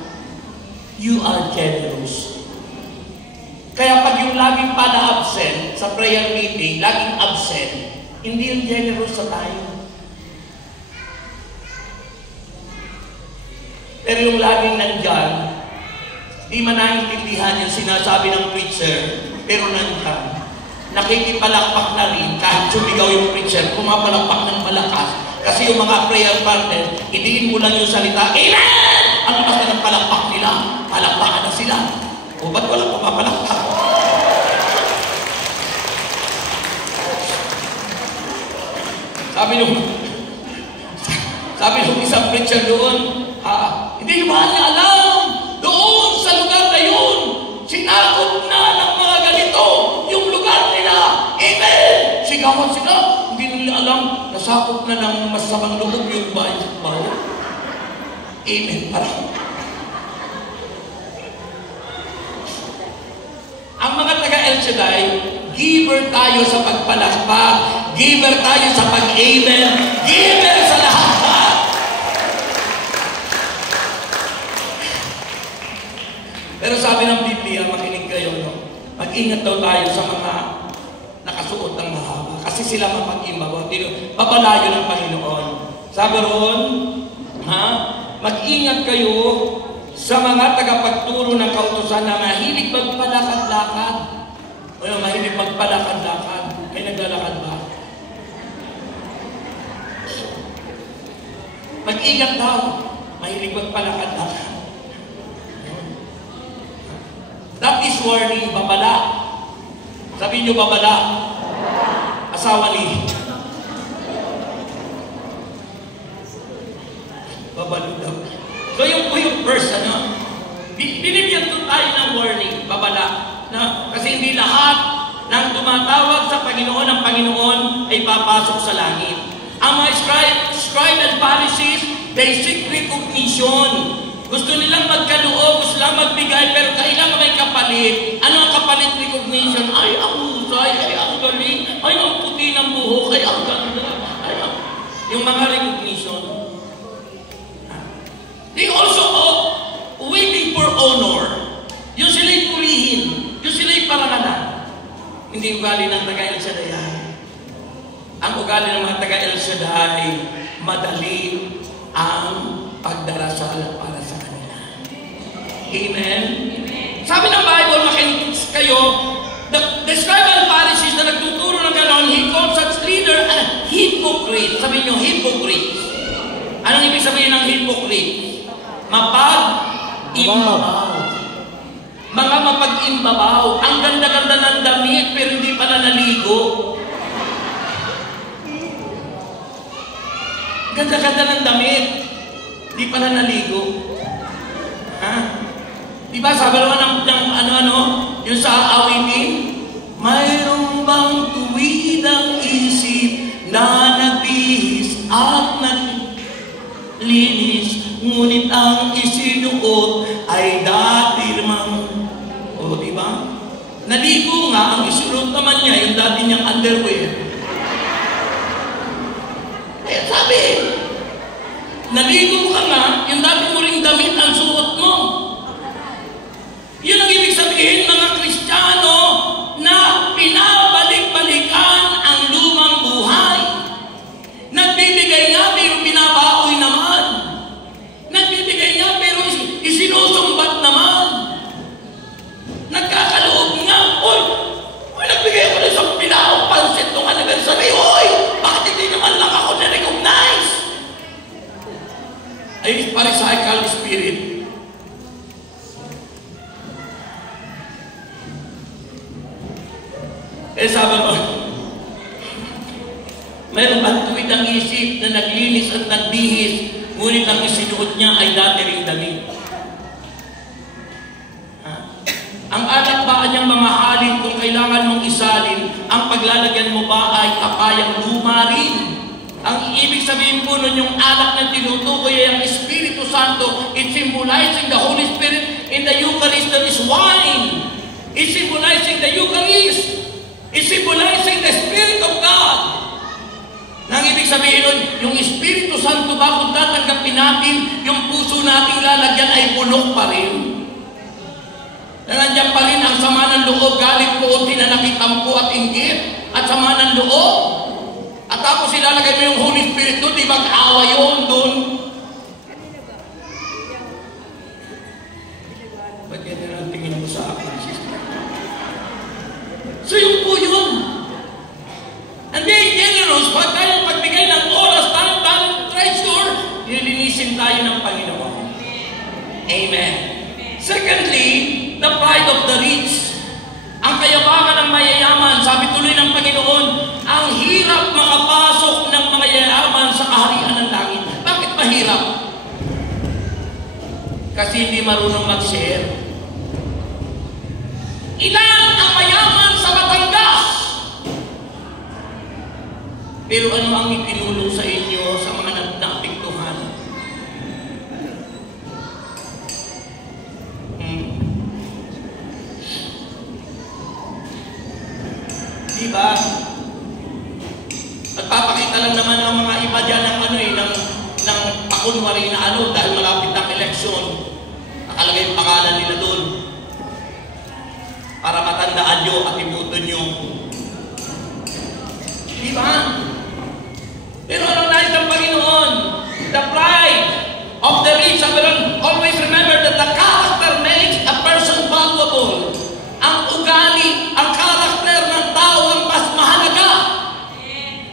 you are generous. Kaya pag yung laging absent sa prayer meeting, laging absent, hindi yung generous sa time. Pero yung laging nandyan, di man naiintindihan yung sinasabi ng preacher, pero nandyan. nakikipalakpak na rin kahit sumigaw yung preacher, pumapalakpak ng malakas. Kasi yung mga prayer partner, idiin mo lang yung salita, Amen! Ang lakas na ng palakpak nila, palakpakan na sila. O ba't walang pumapalakpak? Sabi nung isang preacher doon, hindi ba niya alam, doon sa lugar na yun, sinakop na ng mga ganito, yung lugar nila. Amen! Sigawan sila. Hindi nila alam, nasakop na ng masamang loob yung bayan. Amen. Parang. Ang mga taga-El Shaddai, giver tayo sa pagpalakpak, giver tayo sa pag-amen, giver sa lahat. Pero sabi ng Biblia, makinig kayo, no? Mag-ingat daw tayo sa mga nakasuot ng mahaba. Kasi sila mapag-imbabaw. Papalayo ng Panginoon. Sabi ron, mag-ingat kayo sa mga tagapagturo ng kautusan na mahilig magpalakad-lakad. O yung mahilig magpalakad-lakad. May naglalakad ba? Mag-ingat daw. Mahilig magpalakad-lakad. That is warning, babala. Sabi niyo babala. Asawa ni. Babalo daw. So yung verse, binibigyan doon tayo ng warning, babala. Na, kasi hindi lahat ng tumatawag sa Panginoon ng Panginoon ay papasok sa langit. Ang mga scribe and Pharisees, they seek recognition. Gusto nilang magkaloob, gusto nilang magbigay, pero kailangan may kapalit. Ano ang kapalit recognition? Ay, ang husay, ay, ang galing, ay, ang puti ng buhok, ay, ang ganda, ay, yung mga recognition. They also waiting for honor. Yung sila'y purihin, yung sila'y parangalan. Hindi ugali ng taga-El Shaddai. Ang ugali ng mga taga-El Shaddai, madali ang pagdarasal para sa kanila. Amen? Sabi ng Bible, makinig kayo, the scribe and Pharisees na nagtuturo ng gano'n, he called such leader a hypocrite. Sabi niyo, hypocrite. Anong ibig sabihin ng hypocrite? Mapag-imbabaw. Mga mapag-imbabaw. Ang ganda-ganda ng damit, pero hindi pala naligo. Ganda-ganda ng damit. Di pala naligo. Diba sabi naman ng yung sa awitin, mayroong bang tuwidang isip na nagbihis at naglinis, ngunit ang isinuot ay dati namang, diba? Naligo nga, ang isinuot naman niya, yung dati niyang underwear. Kaya sabi, naligo ka nga, yung dati mo ring damit ang suot mo. Yun ang ibig sabihin, mga Kristiyano, na pinabalik-balikan ang lumang buhay. Nagbibigay nga, pero binabaoy naman. Nagbibigay nga, pero isinusumbat naman. Nagkakaloob nga, nagbigay ako ng isang pinaong pansit nung anniversary. Bakit hindi naman lang ako na-recognize? Ay, pharisaical spirit. Sabi mo, mayroon bang tuwid ang isip na naglinis at nagbihis, ngunit ang isinuot niya ay dati ring damit. Ang anak ba niyang mamahalin kung kailangan mong isalin, ang paglalagyan mo ba ay kapayang luma rin? Ang ibig sabihin po nun, yung anak na tinutukoy ay ang Espiritu Santo. It's symbolizing the Holy Spirit in the Eucharist that is wine. It's symbolizing the Eucharist. It's symbolizing the Spirit of God. Nang ibig sabihin nun, yung Espiritu Santo ba kung tatanggapin natin, yung puso nating lalagyan ay bulok pa rin. Nandiyan pa rin ang sama ng loob, galit po, tinanakitampo at inggit, at sama ng loob. At tapos ilalagay mo yung Holy Spirit doon, di mag-awa yun doon. Ba't yan ang tingin mo sa akin, sister? So yung po yun. Amen. Secondly, the pride of the rich. Ang kayabangan ng mayayaman, sabi tuloy ng Panginoon, ang hirap makapasok ng mga yayaman sa kaharian ng langit. Bakit mahirap? Kasi hindi marunong mag-share. Ilan ang mayaman sa Batangas? Pero ano ang itinulong sa inyo sa mga napiktuhan? Diba? Magpapakita lang naman ang mga iba dyan ng pakunwari na dahil malapit ang eleksyon. Nakalagay yung pangalan nila doon para matandaan nyo at ibuto nyo. Diba? Pero ano nais ng Panginoon? The pride of the rich. Always remember that the character makes a person valuable. Ang ugali, ang karakter ng tao ang mas mahalaga.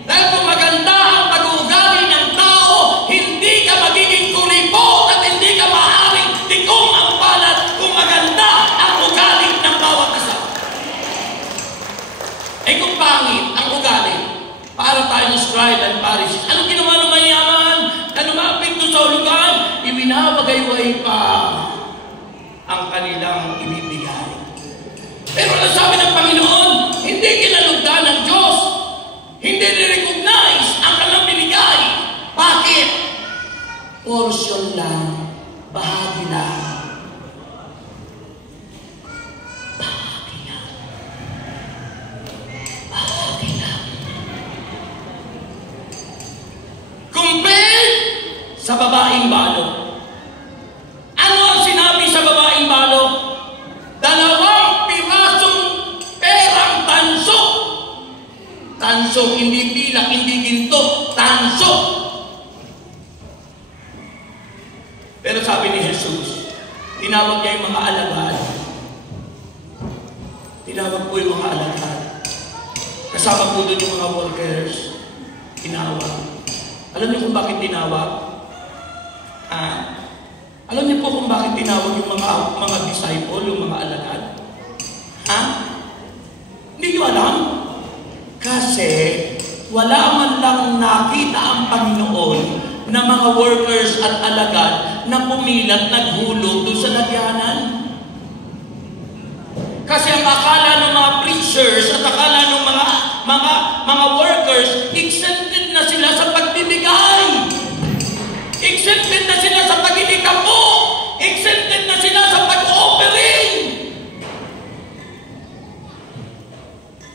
Dahil kung maganda ang pag-uugali ng tao, hindi ka magiging kuripot at hindi ka maaaring tikong ang palad kung maganda ang ugali ng bawat isa. Kung pangit ang ugali, para tayong scribe and Pharisees. Anong ginawa ng mayaman? Na lumapit doon sa hulugan, ibinabagay-way pa ang kanilang ibibigay. Pero ang sabi ng Panginoon, hindi kinalugdan ng Diyos. Hindi nirecognize ang kanilang binigay. Bakit? Portion lang. Bahagi lang. Bahagi lang. Bahagi lang. Compared sa babaeng balo. Ano ang sinabi sa babaeng balo? 2 pirasong perang tanso. Tanso, hindi pilak, hindi ginto. Tanso. Pero sabi ni Jesus, tinawag niya yung mga alagad. Tinawag po yung mga alagad. Kasama po doon yung mga workers. Tinawag. Alam niyo kung bakit tinawag? Alam niyo po kung bakit tinawag yung mga disciple, yung mga alagad? Hindi niyo alam? Kasi wala man lang nakita ang Panginoon na mga workers at alagad na pumilat, naghulog doon sa lagyanan. Kasi ang akala ng mga preachers at akala ng mga workers, exempted na sila sa pagbibigay. Exempted na sila sa pag-ilikapo. Exempted na sila sa pag-offering.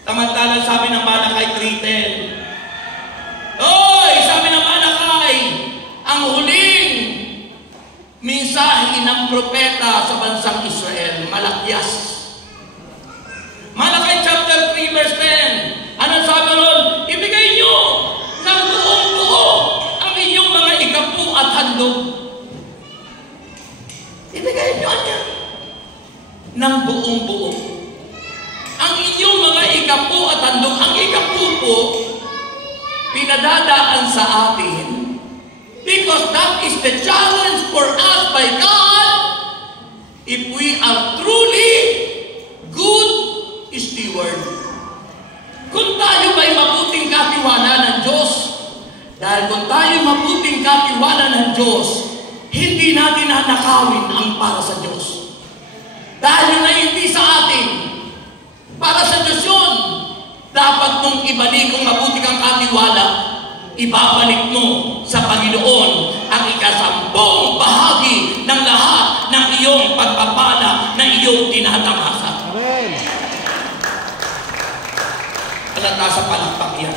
Samantalang sabi ng Malakay 3:10, Oy, sabi ng Malakay, ang huling mensahe ng propeta sa bansang Israel, Malakyas. Malakay chapter 3 verse 10. Ano sabi ron? Ibigay nyo ng buong buo ang inyong mga ikapu at handog. Ibigay nyo yan ng buong buo. Ang inyong mga ikapu at handog. Ang ikapu po, pinadadaan sa atin because that is the challenge for us by God if we are truly good steward. Kung tayo ba'y mabuting katiwala ng Diyos, dahil kung tayo mabuting katiwala ng Diyos, hindi natin nanakawin ang para sa Diyos. Dahil na hindi sa atin, para sa Diyos yun. Dapat mong ibalik kung mabuti kang katiwala, ibabalik mo sa Panginoon ang ika-10 bahagi ng lahat ng iyong pagpapala na iyong tinatamasa. Amen. Alata sa palakpak yan.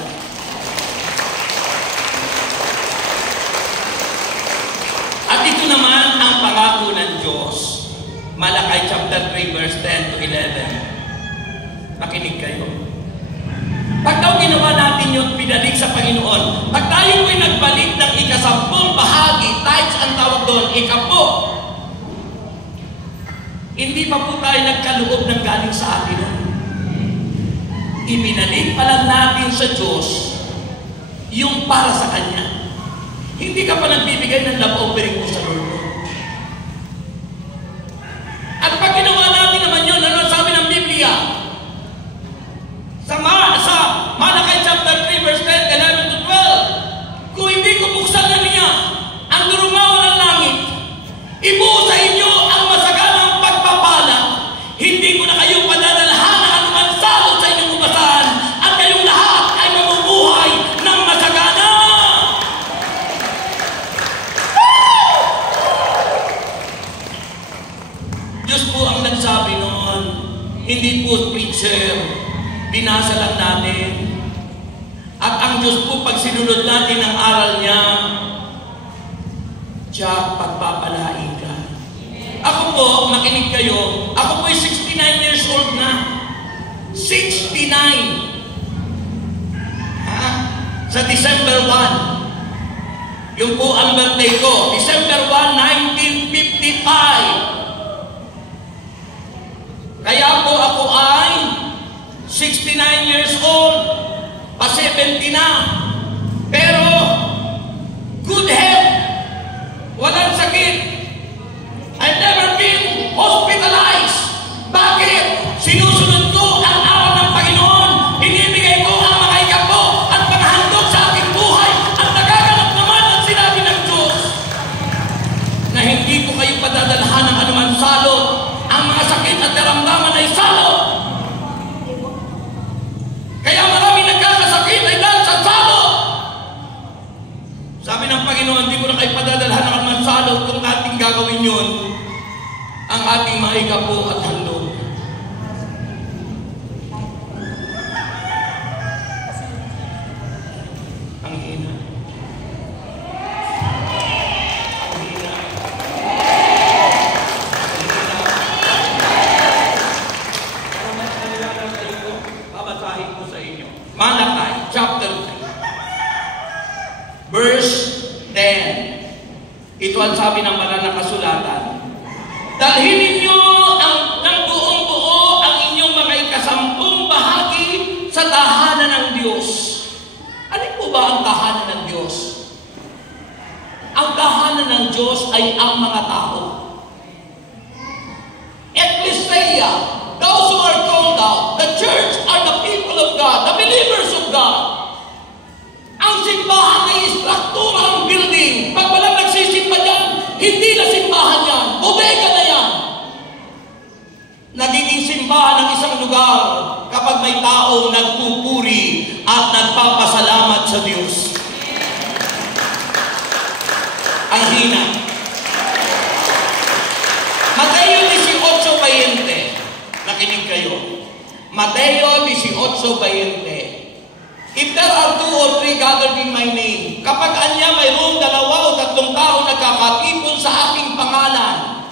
At ito naman ang pangako ng Diyos. Malakay chapter 3 verse 10 to 11. Makinig kayo. Pag daw ginawa natin yung pinalik sa Panginoon, pag tayo po'y nagbalik ng ika-10 bahagi, tithes ang tawag doon, ika-po, hindi pa po tayo nagkaloob ng galing sa atin. Ibinalik pa lang natin sa Diyos yung para sa Kanya. Hindi ka pa nagbibigay ng love offering mo sa Lord mo. Hindi po preacher, binasa lang natin. At ang Diyos po, pag sinunod natin ang aral niya, siya pagpapalain ka. Ako po, makinig kayo, ako po ay 69 years old na. 69. Sa December 1. Yung po ang birthday ko, December 1, 1955. Kaya po ako ay 69 years old, pa 70 na. Pero, good health, walang sakit. I've never been hospitalized. Bakit? Sinusunod ko ang aral ng Panginoon. Inibigay ko ang mga ikapo at mga handog sa aking buhay at nagaganap naman ang sinabi ng Diyos na hindi ko kayo padadalhan ng anuman salot. Ang mga sakit at karamdaman ay salot. Kaya marami nagkakasakit ay dahil sa salot. Sabi ng Panginoon, hindi ko na kayo padadalhan ng anuman salot. Kung ating gagawin yun, ang ating mga ikapo at handog. Ang hina. Ang hina. Para mas nalilanan sa inyo, babasahin ko sa inyo. Malakay, chapter 3. Verse 10. Ito ang sabi ng banal na kasulatan. Dalhin ninyo ng buong buo ang inyong mga ikasampung bahagi sa tahanan ng Diyos. Ano po ba ang tahanan ng Diyos? Ang tahanan ng Diyos ay ang mga tao. Ecclesia, those who are called out, the church are the people of God, the believers of God. Ang simbahan ay strukturang building. Pag walang nagsisimba dyan, hindi na simbahan yan. Bodega na yan. Nagiging simbahan ng isang lugar kapag may taong nagpupuri at nagpapasalamat sa Diyos. Ang hina. Mateo 18:20. Nakinig kayo. Mateo 18:20. If there are 2 or 3 gathered in my name, kapag anya mayroong 2 o 3 tao nagkakatipon sa aking pangalan,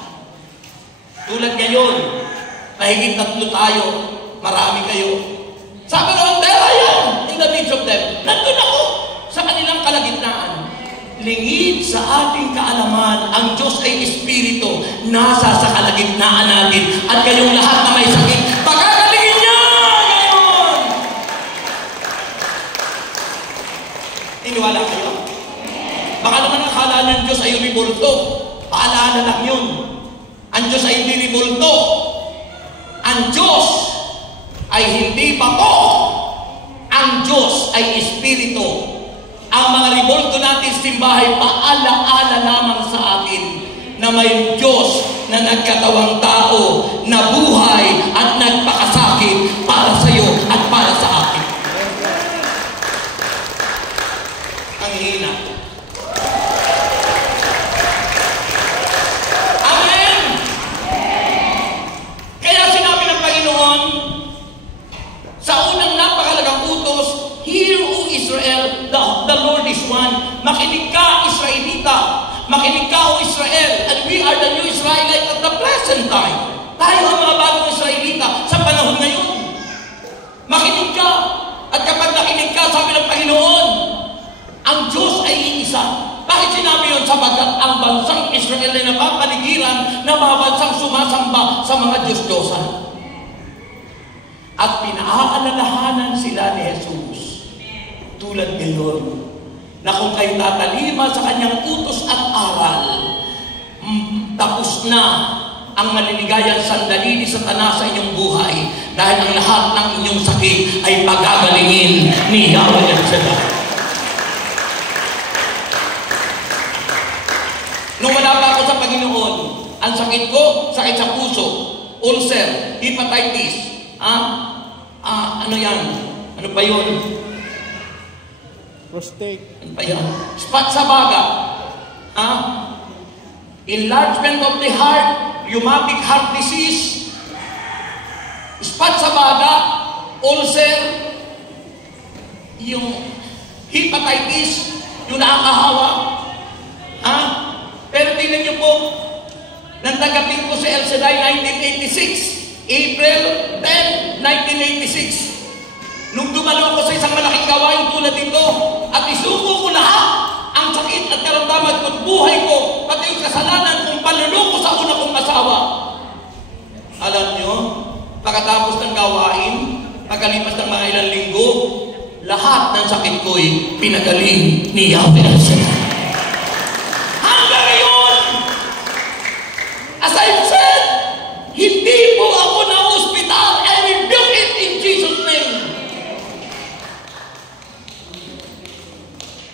tulad ngayon, mahigit 3 tayo, marami kayo. Sabi noon, there I am in the midst of them. Nandun ako sa kanilang kalagitnaan. Lingid sa ating kaalaman, ang Diyos ay Espiritu, nasa sa kalagitnaan natin. At kayong lahat na may sakit, pagkakalingin niya ngayon! Iniwala kayo? Baka naman akala ng Diyos ay ribulto. Paalala lang yun. Ang Diyos ay hindi ribulto. Ang Diyos ay hindi bato. Ang Diyos ay Espiritu. Ang mga ribulto natin simbahay, paala-ala lamang sa atin na may Diyos na nagkatawang tao, na buhay at nagpakasakit para sa iyo at para sa akin. Ang hina. Amen! Kaya sinabi ng Panginoon, sa unang napakalagang utos, hear, O Israel, the Lord is one. Makinig ka, Israelita. Makinig ka, O Israel. And we are the new Israelite at the present time. Tayo ang mga bagong Israelita sa panahon ngayon. Makinig ka. At kapag nakinig ka, sabi ng Panginoon, ang Diyos ay iisa. Bakit sinabi yun? Sapagkat ang bansang Israel ay napapaligiran ng mga bansang sumasamba sa mga Diyos-Diyosan. At pinaalalahanan sila ni Jesus. Tulad ngayon, na kung kayo tatalima sa kanyang utos at aral, tapos na ang maliligayang sandali ni Satanas sa inyong buhay dahil ang lahat ng inyong sakit ay pagagalingin ni Yahweh at Shaddai. Nung wala pa ako sa Panginoon, ang sakit ko, sakit sa puso, ulcer, hepatitis, ano yan? Ano ba yun? Prostate. Ano ba yan? Spot sa baga. Enlargement of the heart, rheumatic heart disease, spot sa baga, ulcer, yung hepatitis, yung nakakahawa. Ha? Pero tingnan niyo po, nang tagapin ko sa El Shaddai 1986, April 10, 1986. Nung dumalo ko sa isang malaking gawain tulad nito, at isuko ko lahat ang sakit at karamdaman ko, buhay ko, pati yung kasalanan kong panluloko sa una kong asawa. Alam nyo, pagkatapos ng gawain, pagkalipas ng mga ilang linggo, lahat ng sakit ko'y pinagaling ni Yahweh El Shaddai. Hanggang ngayon, as I've said, hindi po ako na hospital. I rebuke it in Jesus' name.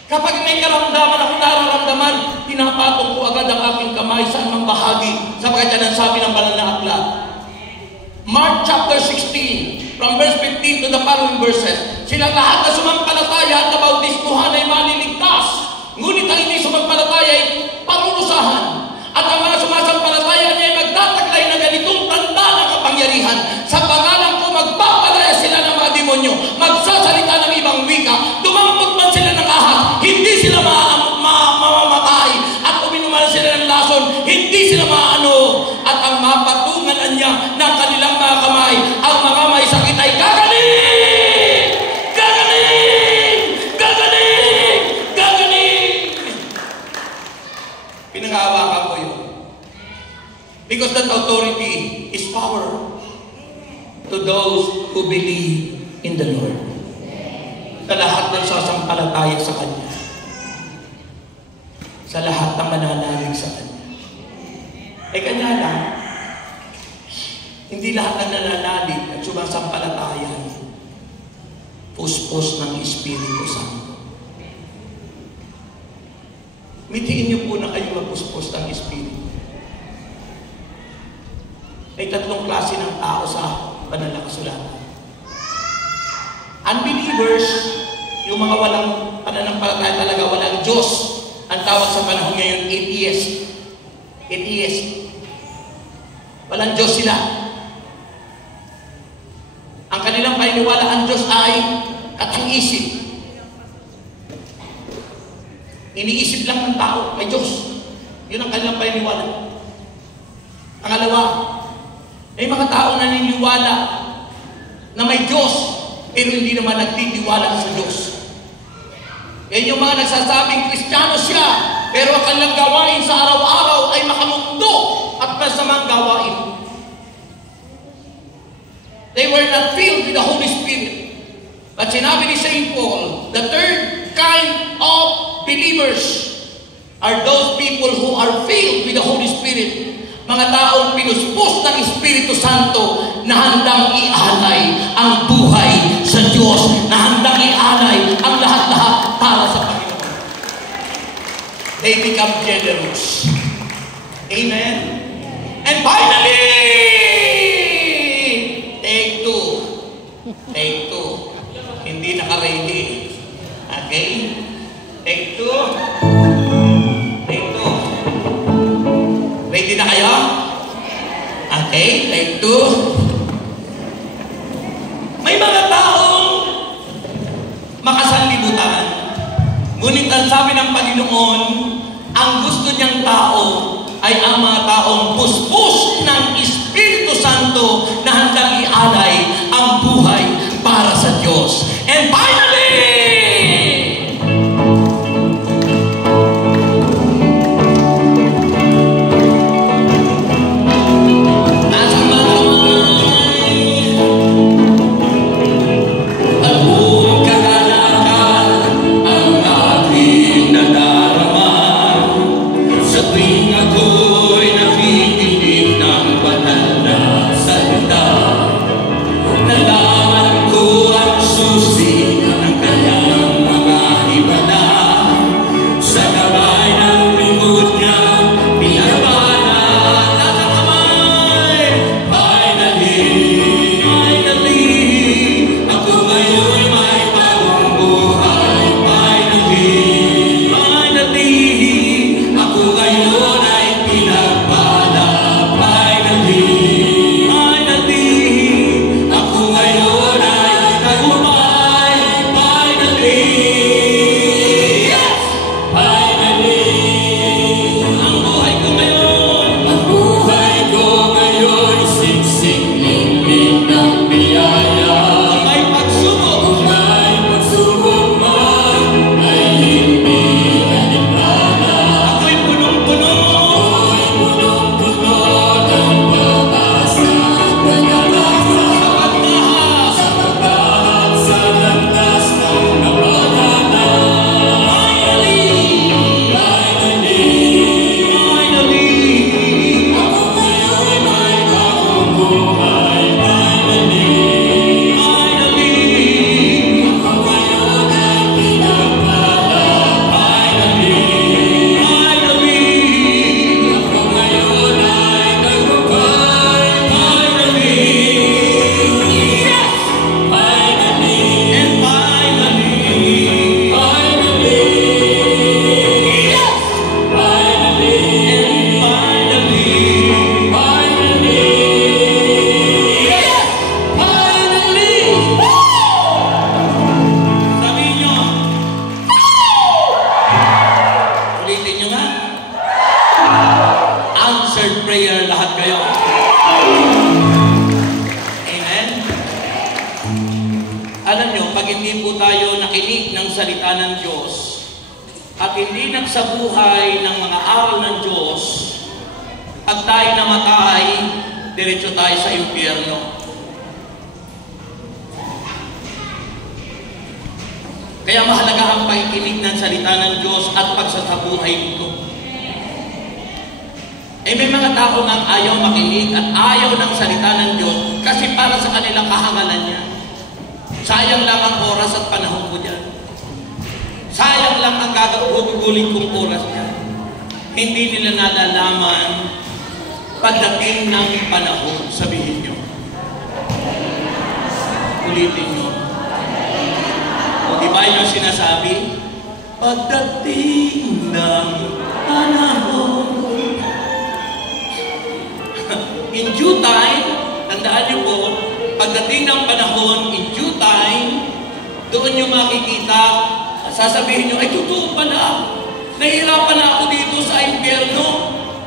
Kapag may karamdaman ako nararamdaman, pinapatong ko agad ang aking kamay sa anumang bahagi sapagkat yan ang sabi ng banal na aklat. Mark chapter 16, from verse 15 to the following verses. Silang lahat na sumampalataya at nabautismuhan ay maliligtas. Ngunit ang hindi sumampalataya ay parurusahan. At ang mga sumasampalataya niya ay magtataglay na ganitong tanda ng kapangyarihan. Sa pangalan ko magpapalaya sila ng mga demonyo, magsasalita ng ibang wika, dumampot man sila ng ahas, hindi sila mamamatay, at uminuman sila ng lason, hindi sila maano, at ang mapatungan niya ng kanilang mga kamay, ang mga may sakit ay gagaling! Gagaling! Gagaling! Gagaling! Pinangahawakan ko yun. Because that authority is power to those who believe in the Lord. Sa lahat ng sasampalataya sa Kanya. Sa lahat ng mananalig sa Kanya. Eh kanya lang, hindi lahat ng nananalig at sumasampalataya puspos ng Espiritu Santo. Mitiin niyo po na kayo mapuspos ng Espiritu. May tatlong klase ng tao sa banal na kasulatan. Unbelievers, yung mga walang pananampalataya talaga, walang Diyos. Ang tawag sa panahon ngayon, atheist. Atheist. Walang Diyos sila. Ang kanilang paniniwala ang Diyos ay katang-isip. Iniisip lang ng tao, may Diyos. Yun ang kanilang paniniwala. Pangalawa, may mga tao na naniniwala na may Diyos, pero hindi naman nagtitiwala sa Diyos. Yan yung mga nagsasabing Kristiyano siya, pero ang kanilang gawain sa araw-araw ay makamundo at masamang gawain. They were not filled with the Holy Spirit. But sinabi ni St. Paul, the third kind of believers are those people who are filled with the Holy Spirit. Mga taong pinuspos ng Espiritu Santo na handang ialay ang buhay sa Diyos, na handang ialay ang lahat-lahat para sa Panginoon. They become generous. Amen? And finally, take two. Take two. Hindi naka-ready. Okay? Take two. Take two. Ready na kayo? Okay, take two. May mga taong makasanlibutan. Ngunit ang sabi ng Panginoon, ang gusto niyang tao ay ang mga taong puspos ng Espiritu Santo na handang ialay ang buhay para sa Diyos. And finally, Sa tuwing ako'y nakikinig ng banal na salita, Answered prayer lahat kayo. Amen? Alam nyo, pag hindi po tayo nakinig ng salita ng Diyos at hindi nagsabuhay ng mga aral ng Diyos, pag tayo namatay, diretso tayo sa impyerno. Kaya mahalaga ang pakikinig ng salita ng Diyos at pagsasabuhay nito. May mga tao nang ayaw makinig at ayaw ng salita ng Diyos kasi para sa kanilang kahangalan niya. Sayang lang ang oras at panahon ko dyan. Sayang lang ang gagawin kong oras dyan. Hindi nila nalalaman pagdating ng panahon, sabihin nyo. Ulitin nyo. O diba yung sinasabi? Pagdating ng panahon. In due time, tandaan nyo po, pagdating ng panahon, in due time, doon nyo makikita, sasabihin nyo, ay totoo pala, nahihirapan na ako dito sa impyerno.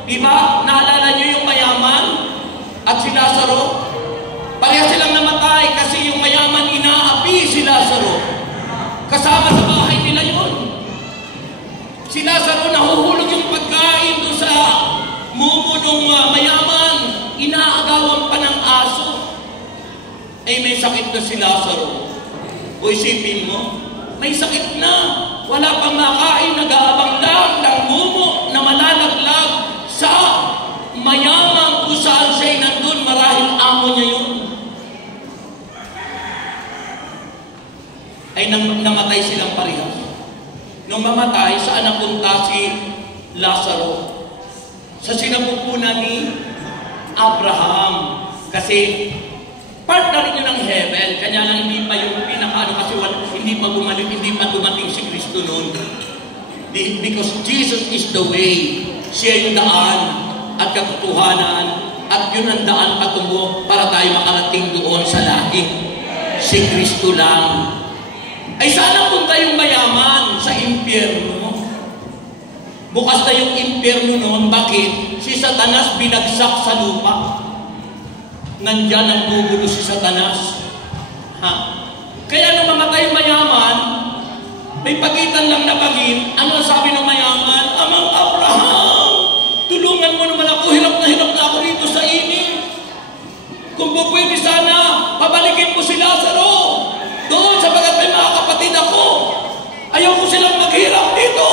Diba? Naalala nyo yung mayaman at si Lazaro? Pareha silang namatay kasi yung mayaman inaapi si Lazaro. Kasama sa bahay nila yun. Si Lazaro nahuhulog yung pagkain doon sa mumo ng mayaman. Inaagawan pa ng aso. May sakit na si Lazaro. O isipin mo, may sakit na. Wala pang makain, nag-aabang lang ng mumo na malalaglag sa mayaman kung saan siya'y nandun. Marahil amo niya yun. Ay namatay silang parehas. Nung mamatay, saan napunta si Lazaro? Sa sinapupunan ni Abraham. Kasi part na rin yun ng heaven. Kanya lang hindi pa yung pinakaano kasi hindi pa dumating si Kristo noon. Because Jesus is the way. Siya yung daan at katotohanan at yun ang daan patungo para tayo makarating doon sa langit. Si Kristo lang. Ay sana punta yung mayaman sa impyerno. Bukas na yung impyerno noon. Bakit? Si Satanas binagsak sa lupa. Nandyan ang gugulo si Satanas. Kaya nung mamatay mayaman, may pagitan lang na bagin. Ano sabi ng mayaman? Amang Abraham, tulungan mo naman ako. Hirap na ako rito sa init. Kung pwede sana, pabalikin mo si Lazaro. Doon, sabagat may mga kapatid ako. Ayaw ko silang maghirap dito.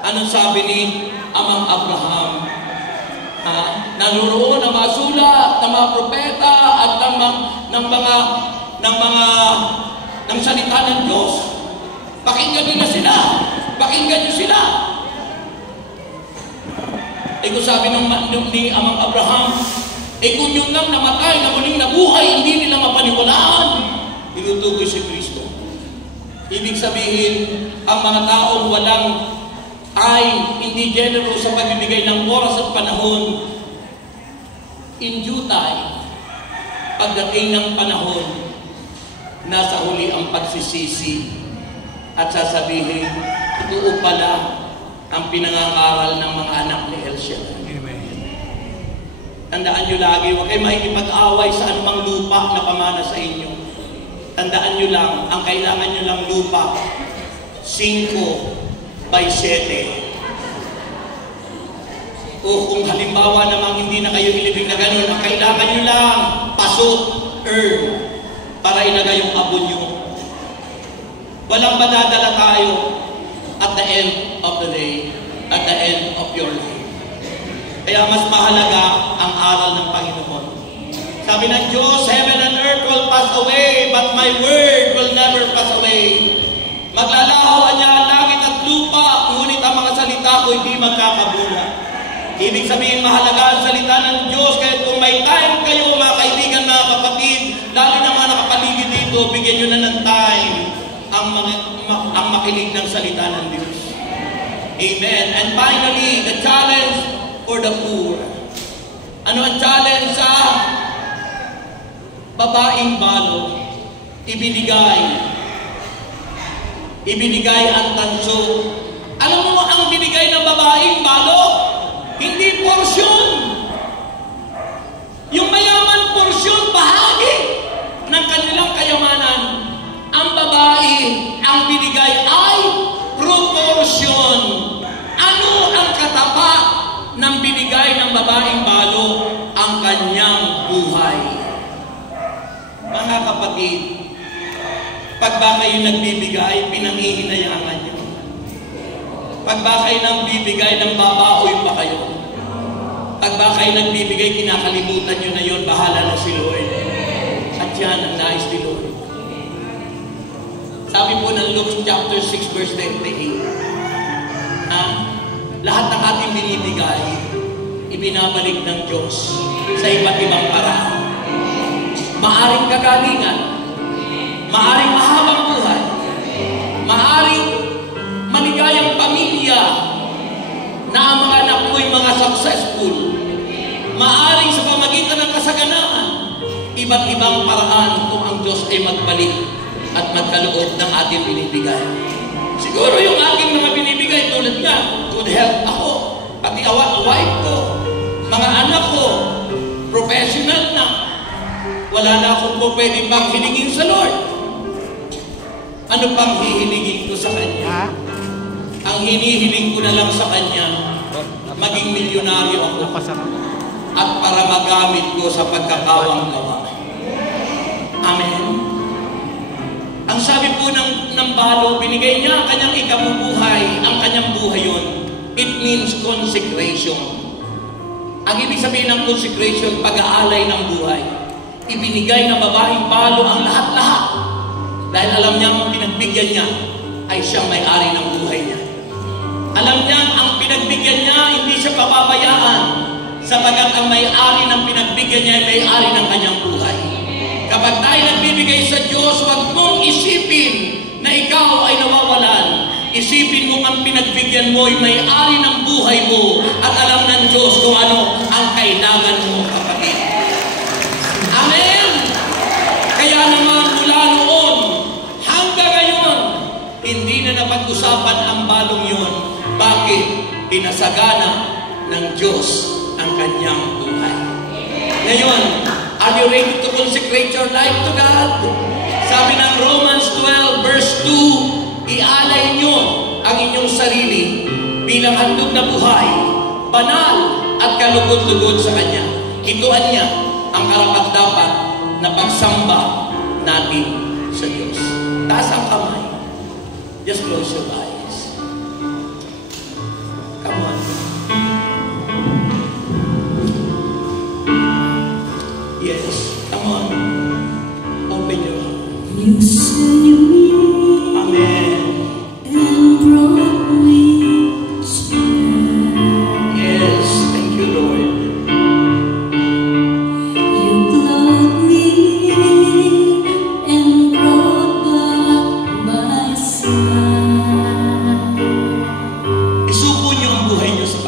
Anong sabi ni Amang Abraham? Nanuroon ng mga sulat, ng mga propeta, at ng salita ng Diyos. Pakinggan nyo na sila. Pakinggan nyo sila. Kung sabi ni Amang Abraham, kung yun lang namatay, na muling nabuhay, hindi nila mapaniwalaan. Tinutukoy si Kristo. Ibig sabihin, ang mga taong hindi generous sa pagbibigay ng oras at panahon, in due time, pagdating ng panahon, nasa huli ang pagsisisi at sasabihin, totoo pala ang pinangangaral ng mga anak ni El Shaddai. Tandaan nyo lagi, huwag kayo makikipag-away sa anumang lupa na pamana sa inyo. Tandaan nyo lang, ang kailangan nyo lang lupa, 5 by 7. O kung halimbawa namang hindi na kayo ilibig na ganun, ang kailangan nyo lang, pasok, earn, para ilagay yung abon nyo. Walang madadala tayo at the end of the day, at the end of your life. Kaya mas mahalaga ang aral ng Panginoon. Sabi ng Diyos, heaven and earth will pass away, but my word will never pass away. Maglalaho niya ang langit at lupa, ngunit ang mga salita ko hindi magkakabula. Ibig sabihin, mahalaga ang salita ng Diyos. Kaya kung may time kayo, mga kaibigan, mga kapatid, lalo na mga nakapaligid dito, bigyan nyo na ng time ang makinig ng salita ng Diyos. Amen. And finally, the challenge for the poor. Ano ang challenge sa babaeng balo? Ibinigay ang tanso. Alam mo ang binigay ng babaeng balo? babae, ang binigay ay proportion. Ano ang katapat ng binigay ng babaeng balo? Ang kanyang buhay. Mga kapatid, pag ba kayo nagbibigay, pinangihinayangan niyo. Pag ba kayo nagbibigay, ng babaoy pa kayo. Pag ba kayo nagbibigay, kinakalimutan nyo na yun, bahala na si Lord. At yan ang nais ni Lord. Sabi po ng Luke chapter 6 verse 28, lahat ng ating binibigay, ibinabalik ng Diyos sa iba't ibang paraan. Maaring kagalingan, maaring mahabang buhay, maaring maligayang pamilya na ang mga anak mo'y mga successful, maaring sa pamagitan ng kasaganaan, iba't ibang paraan kung ang Diyos ay magbalik at magkaloob ng ating binibigay. Siguro yung aking mga binibigay, tulad nga, good health ako, pati wife ko, mga anak ko, professional na, wala na akong po pwede pang hilingin sa Lord. Ano pang hihilingin ko sa Kanya? Ang hinihiling ko na lang sa Kanya, maging milyonaryo ako at para magamit ko sa pagkakawang gawa. Amen. Ang sabi po ng balo, binigay niya ang kanyang ikabubuhay, ang kanyang buhay yun. It means consecration. Ang ibig sabihin ng consecration, pag-aalay ng buhay. Ibinigay ng babaeng balo ang lahat-lahat. Dahil alam niya ang pinagbigyan niya ay siyang may-ari ng buhay niya. Alam niya ang pinagbigyan niya, hindi siya papabayaan. Sapagat ang may-ari ng pinagbigyan niya ay may-ari ng kanyang buhay. Kapag tayo nagbibigay sa Diyos, huwag mong isipin na ikaw ay nawawalan. Isipin mo ang pinagbigyan mo ay may-ari ng buhay mo at alam ng Diyos kung ano ang kailangan mo, kapatid. Amen! Kaya naman mula noon hanggang ngayon, hindi na napag-usapan ang balong yun. Bakit? Pinasagana ng Diyos ang kanyang buhay. Ngayon, are you ready to consecrate your life to God? Sabi ng Romans 12 verse 2, ialay nyo ang inyong sarili bilang handog na buhay, banal at kalugod-lugod sa Kanya. Ituan niya ang karapat-dapat na pagsamba natin sa Diyos. Taas ang kamay. Just close your eyes. Come on. Yes, come on. Open your heart. You saved me. Amen. And brought me to life. Yes, thank you, Lord. You loved me and brought back my side. Isubo niyo ang buhay niyo sa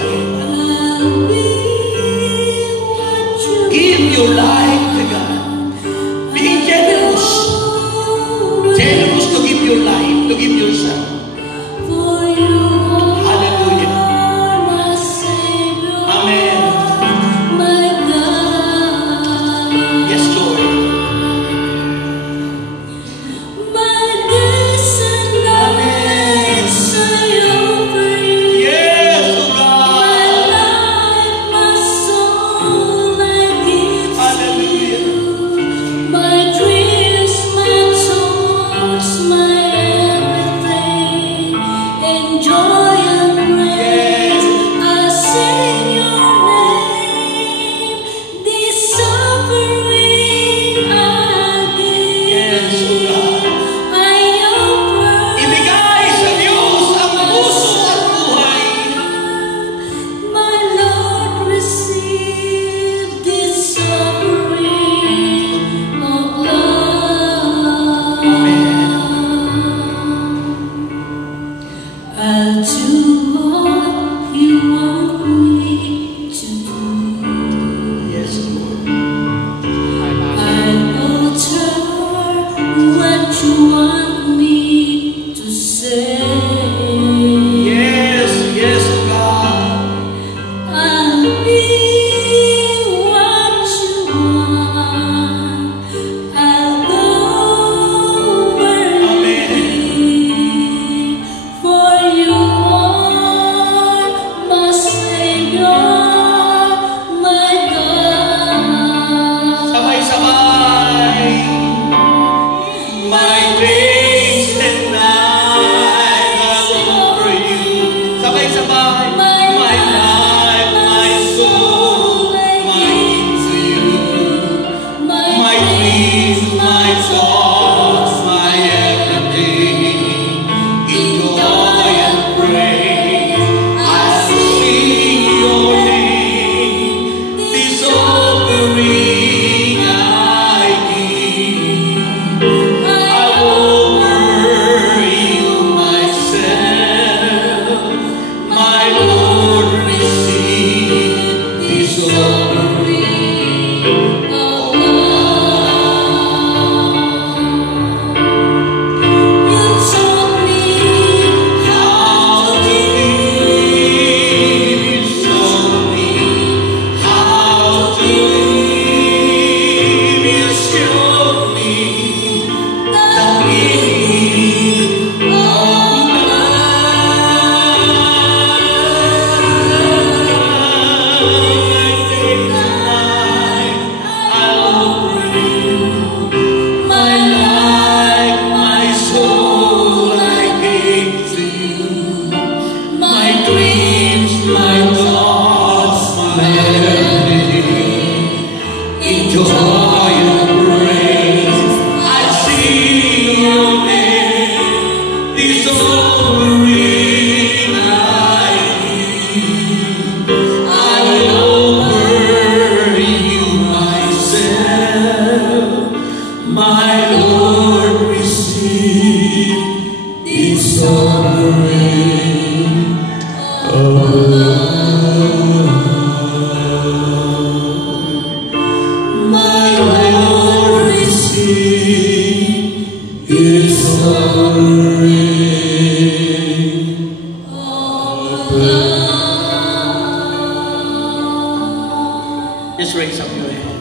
Just raise up your hand.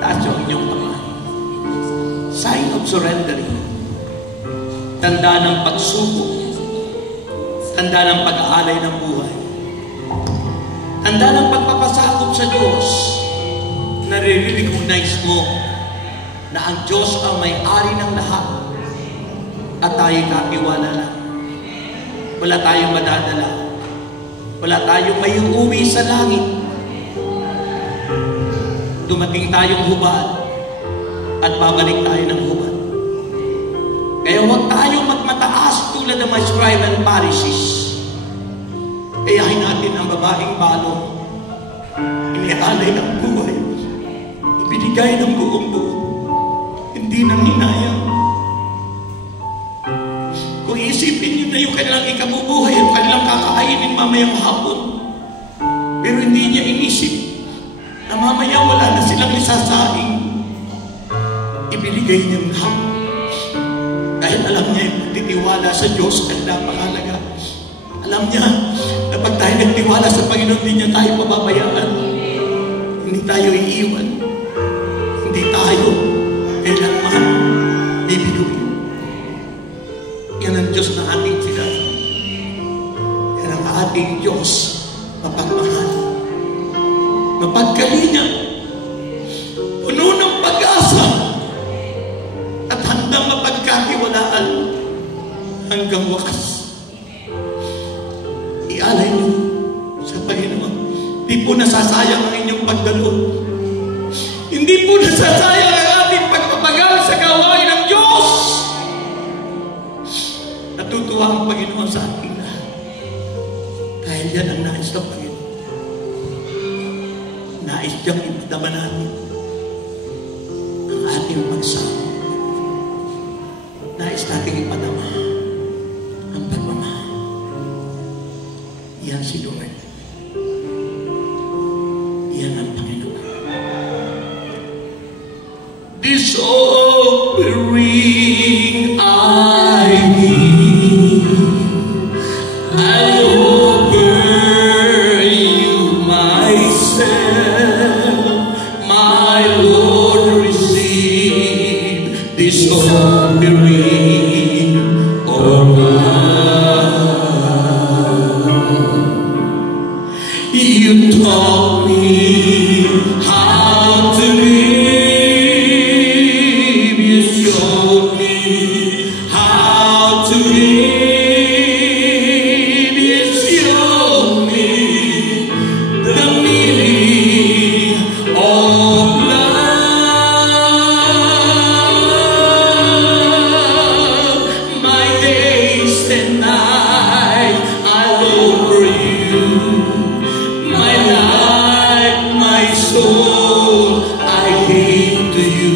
Taas yung inyong kamay. Sign of surrendering. Tanda ng pagsubok. Tanda ng pag-aalay ng buhay. Tanda ng pagpapasakop sa Diyos. Nare-recognize mo na ang Diyos ang may-ari ng lahat at tayo kakiwala lang. Wala tayong madadala. Wala tayong may uuwi sa langit. Dumating tayong hubad at babalik tayo ng hubad. Kaya huwag tayong magmataas tulad ng mga scribe and Pharisees. Kayahin natin ang babaeng balong. Inialay ng buhay. Ibinigay ng buong buo. Hindi nang hinayang. Kung isipin nyo na yung kanilang ikabubuhay, yung kanilang kakainin mamayang hapon. Pero hindi niya inisip na mamaya wala na silang isasaing. Ibinigay niyang lahat. Dahil alam niya yung titiwala sa Diyos ay napakahalaga. Alam niya na pag tayo nagtiwala sa Panginoon, hindi niya tayo pababayaan. Hindi tayo iiwan. Hindi tayo kailanman bibiguin. Yan ang Diyos na ating sinasabi. Yan ang ating Diyos mapagmahal. Mapagkalinga. Puno ng pag-asa. At handang mapagkatiwalaan hanggang wakas. Ialay niyo sa Panginoon. Hindi po nasasayang ang inyong pagdalo. Hindi po nasasayang ang ating pagpapagal sa gawain ng Diyos. Natutuwa ang Panginoon sa ating lahat. Dahil yan ang nais ng Panginoon. Nais niyang ipadama natin ang ating pagsama. Nais natin ipadama ang pagmamahal. Yan si Lord. Yan ang Panginoon. This offering I give, I offer you myself, my Lord, receive this offering of mine. You taught me how to live. You showed me how to live. You showed me the meaning of love. My days and nights I long for you. My life, my soul, I give to you.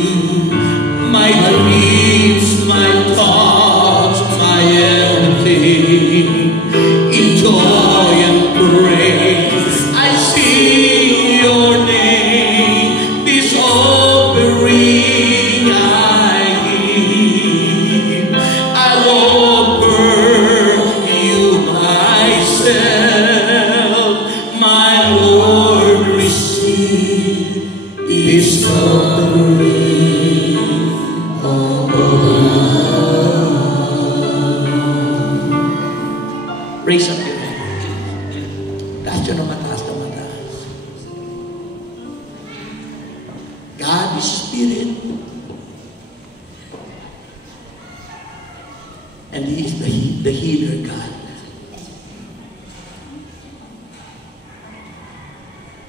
My dreams, my thoughts, my everything. In joy and praise, I sing your name. This offering I give. I offer you myself, my Lord. Receive this offering of love. Raise up your hand. Taas yun ang mataas na mataas. God is Spirit. And He is the healer God.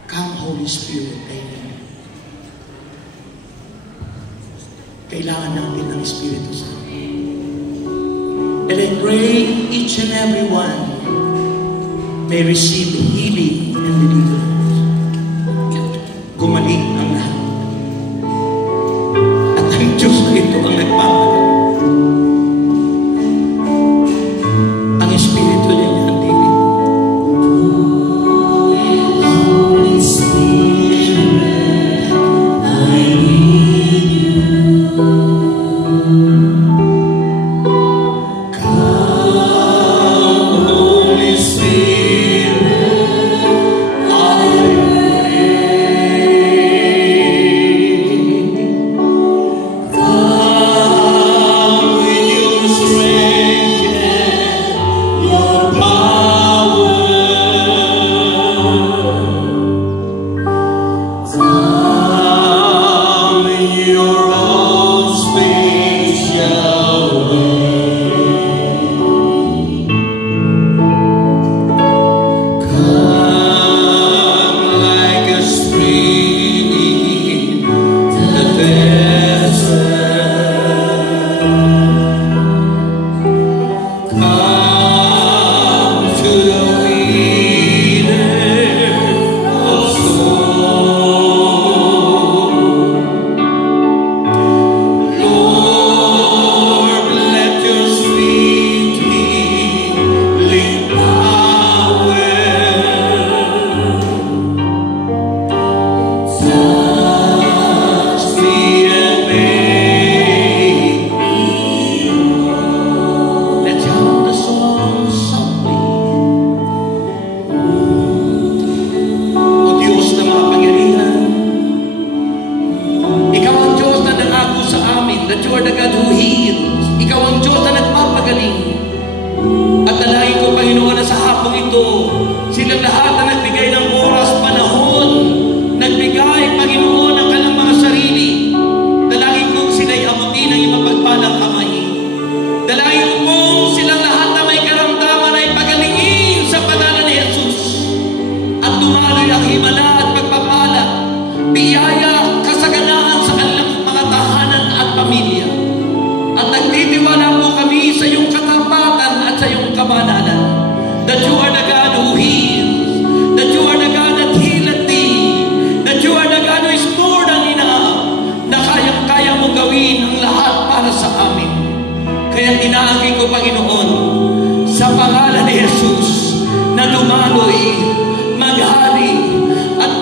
Come, Holy Spirit, amen. Kailangan natin ng Espiritu Santo. And I pray each and every one may receive healing and deliverance. Gumaling ang lahat. At ang Diyos na ito ang nagpapagaling. Ang Espiritu niya ang dinig. Holy Spirit, I need you. Come, Holy Spirit, I pray. Come with your strength and your power. Come in your own special way. Come like a spring in the desert. Come to the winner of souls. Lord, let your sweet healing power touch me and make me whole. Let's sing the song softly. O Diyos na makapangyarihan, Ikaw ang Diyos na nangako sa amin that you are the God who heals. Ikaw ang Diyos na nagpapagaling. At dalangin ko, Panginoon, na sa hapong ito, silang lahat na nagbigay ng oras, panahon, nagbigay, Panginoon, ng kanilang mga sarili. Dalangin ko sila'y amutin ng iyong mapagpalang kamay. Dalangin ko po silang lahat na may karamdaman ay pagalingin sa pangalan ni Jesus. At dumaloy ang himala at pagpapala, biyaya, kasaganaan sa kanilang mga tahanan at pamilya. At nagtitiwala po kami sa iyong katapatan at sa iyong kamanalan, that you are the God who heals, that you are the God that healeth thee, that you are the God who is more than enough, na kayang-kaya mo gawin ang lahat para sa amin. Kaya tinaangkin ko, Panginoon, sa pangalan ni Jesus, na dumaloy, maghari, at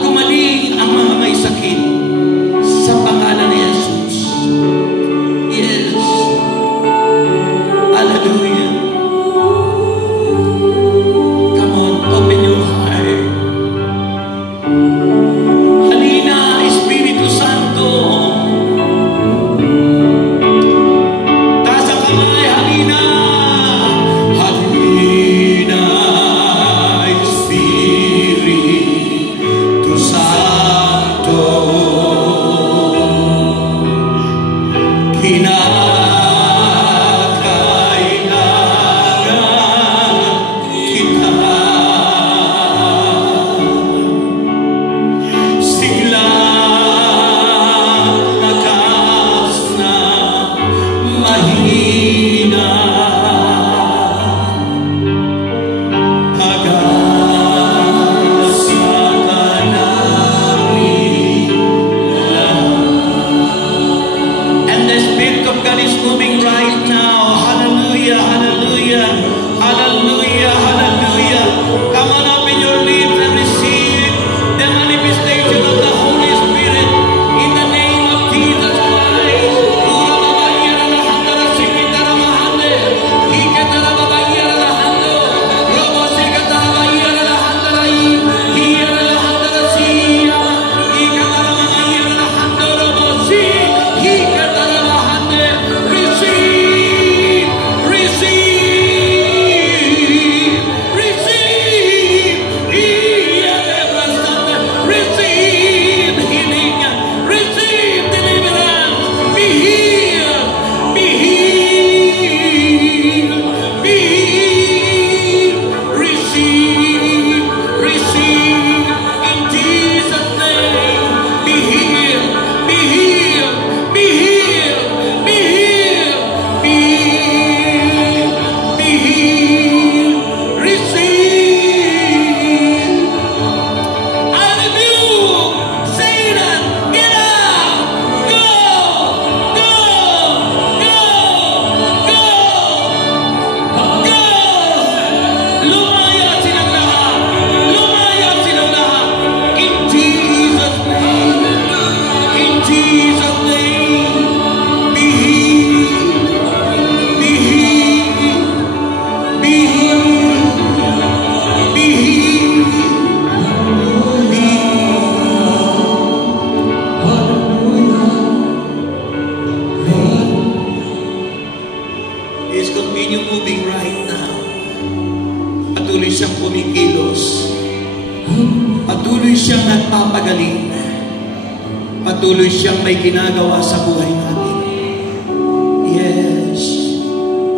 siyang nagpapagaling. Patuloy siyang may ginagawa sa buhay natin. Yes.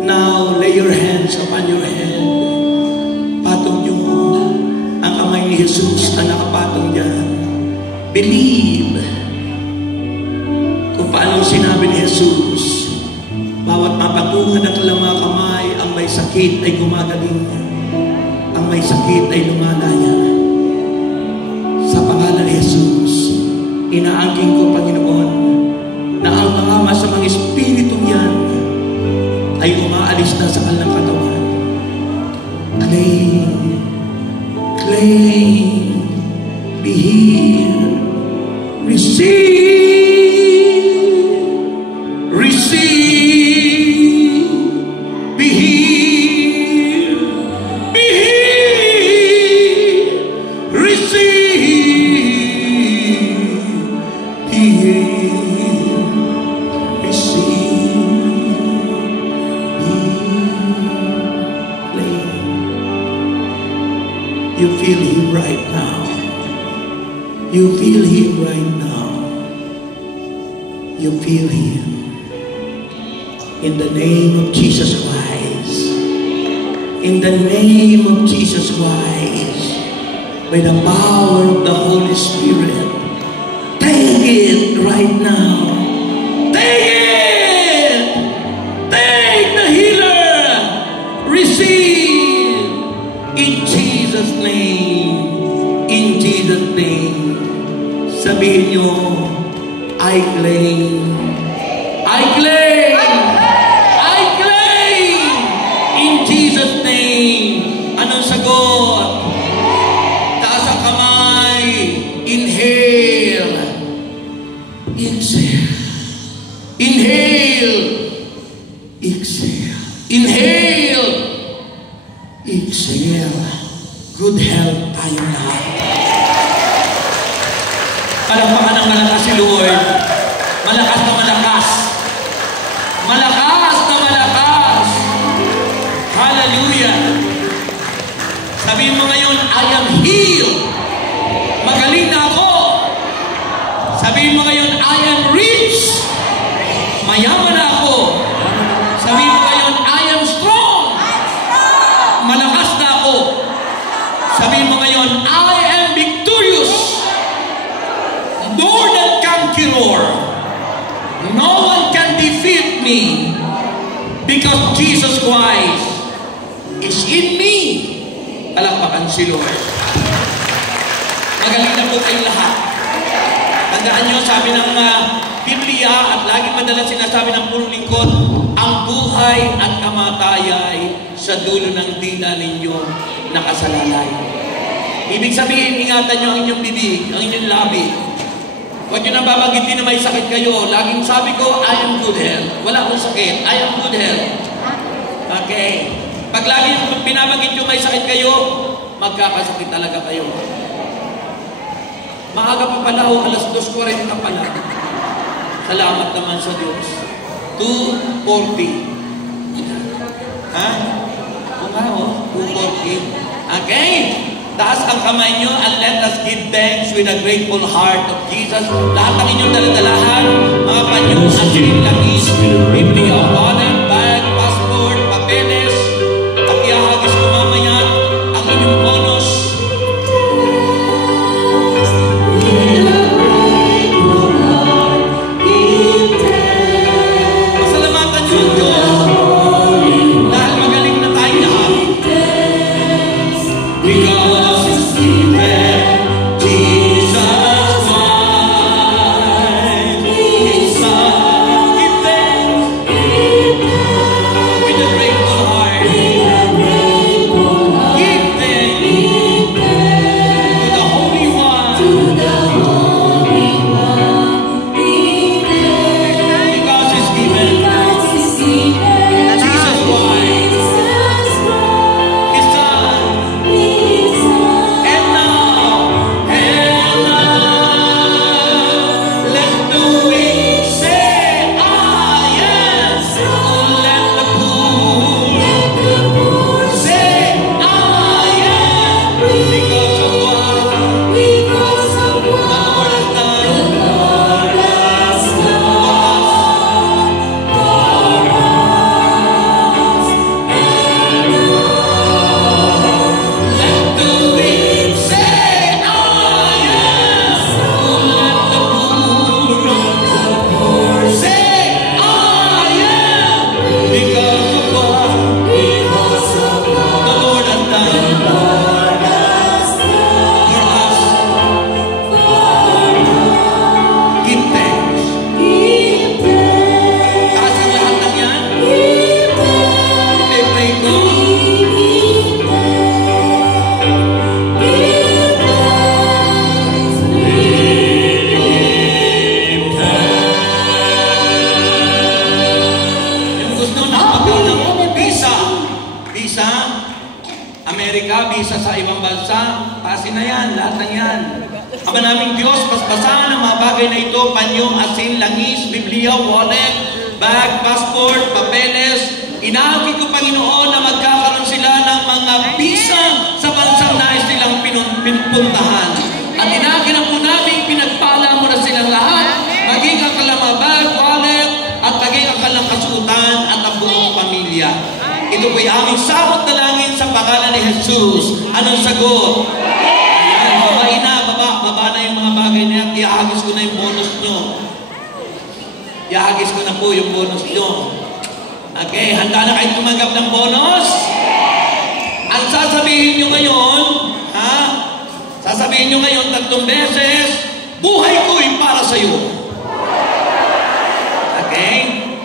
Now, lay your hands upon your head. Patong niyo ang kamay ni Jesus na nakapatong dyan. Believe. Kung paano sinabi ni Jesus, bawat mapatungan ng mga kamay, ang may sakit ay gumagaling. Ang may sakit ay lumalaya. Sa pangalan ni Jesus, inaangking ko, Panginoon, na ang mga masamang espiritong yan ay umaalis na sa kanilang katawan. Claim, claim, be healed, receive, receive, be healed, be healed, receive, be healed, receive, be healed. You feel Him right now. You feel Him right now. You feel Him. In the name of Jesus Christ. In the name of Jesus Christ. By the power of the Holy Spirit. Take it right now. Take it. Take the healer. Receive. In Jesus' name. In Jesus' name. Sabihin nyo, I claim. I claim. I claim. In Jesus' name. Anong sagot? Taas ang kamay. Inhale. Exhale. Inhale. Exhale. Inhale. Exhale. Good health tayong lahat. Palakpakan ng malakas si Lord. Malakas na malakas. Malakas na malakas. Hallelujah. Sabihin mo ngayon, I am healed. Magaling na ako. Sabihin mo ngayon, I am rich. Mayaman na ako. Sabihin mo ngayon, I am strong. Malakas na ako. Sabihin mo ngayon, I am victorious. More than conqueror. No one can defeat me because Jesus Christ is in me. Palakpakan si Lord. Magaling na po kayong lahat. Tandaan nyo, sabi ng Biblia at lagi madalas sinasabi ng pulong lingkod, ang buhay at kamatay sa dulo ng dila ninyo nakasalalay. Ibig sabihin, ingatan nyo ang inyong bibig, ang inyong labi. Huwag nyo nang babanggitin na may sakit kayo. Laging sabi ko, I am good health. Wala akong sakit. I am good health. Okay. Pag lagi binabanggit nyo may sakit kayo, magkakasakit talaga kayo. Maaga pa pala o, alas 2:40 na pala. Salamat naman sa Diyos. 2:40. Ha? Kung nga o, 2:40. Okay. Taas ang kamay nyo and let us give thanks with a grateful heart of Jesus. Lahat ng inyong daladalahan, mga panyong at langis, Biblia, wallet, bag, passport, papeles, at ihahagis ko mamaya ang inyong bonus. Pasalamatan nyo ang Diyos dahil magaling na tayong lahat. Because Jesus Christ, His Son, give thanks. Ama naming Diyos, basbasahan ang mga bagay na ito, panyo, asin, langis, Biblia, wallet, bag, passport, papeles. Inaakit ko, Panginoon, na magkakaroon sila ng mga visa sa bansang nais nilang pinupuntahan. At inaakit na po namin, pinagpala mo na silang lahat, maging ang kalang bag, wallet, at maging ang kalang kasuotan at ang buong pamilya. Ito po'y aming sabot na langin sa pangalan ni Jesus. Anong sagot? Ayan, babae na, baba na yung mga bagay na yan. Iahagis ko na yung bonus nyo. Iahagis ko na po yung bonus nyo. Okay, handa na kayo tumanggap ng bonus? Ang sasabihin nyo ngayon, sasabihin nyo ngayon 3 beses, buhay ko'y para sa'yo. Okay?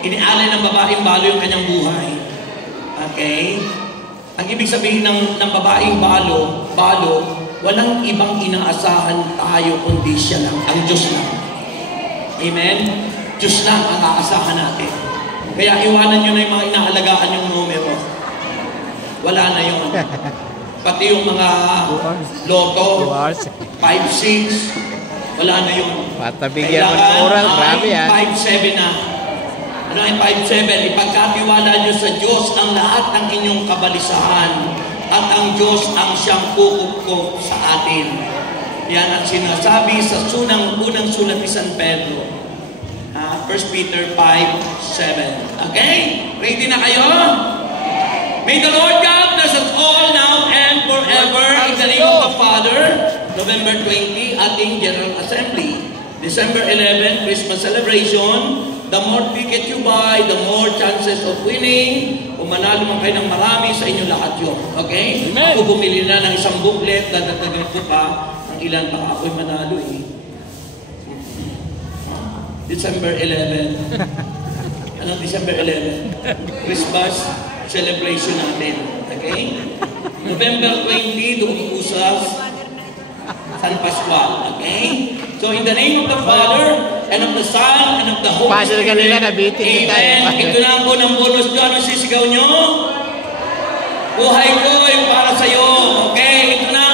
Inialay ng babaeng balo yung kanyang buhay. Okay? Ang ibig sabihin ng babaeng balo, walang ibang inaasahan tayo kundi siya lang, ang Diyos lang. Amen? Diyos lang ang aasahan natin. Kaya iwanan nyo na yung mga inaalagaan yung numero. Wala na yun. Pati yung mga loto, 5-6, wala na yun. Patabigyan mo ng oral, grabe yan. 5-7 na. Ano yung 5-7? Ipagkatiwala nyo sa Diyos ang lahat ng inyong kabalisahan at ang Diyos ang siyang kukupkop sa atin. Yan ang sinasabi sa unang sulat ni San Pedro. 1 Peter 5:7. Okay? Ready na kayo? May the Lord God bless us all now and forever in the name of the Father. November 20, ating General Assembly. December 11, Christmas celebration. The more ticket you buy, the more chances of winning. Kung manalo man kayo ng marami, sa inyo lahat yun. Okay? Amen. Ako bumili na ng isang booklet, dadagdagan ko pa ang ilan, baka ako'y manalo eh. December 11. Anong December 11? Christmas celebration natin. Okay? November 20, doon po sa San Pascual. Okay? So in the name of the Father, and of the Son, and of the Holy Spirit. Amen. Ito lang po ng bonus nyo. Anong sisigaw nyo? Buhay ko ay para sa'yo. Okay? Ito na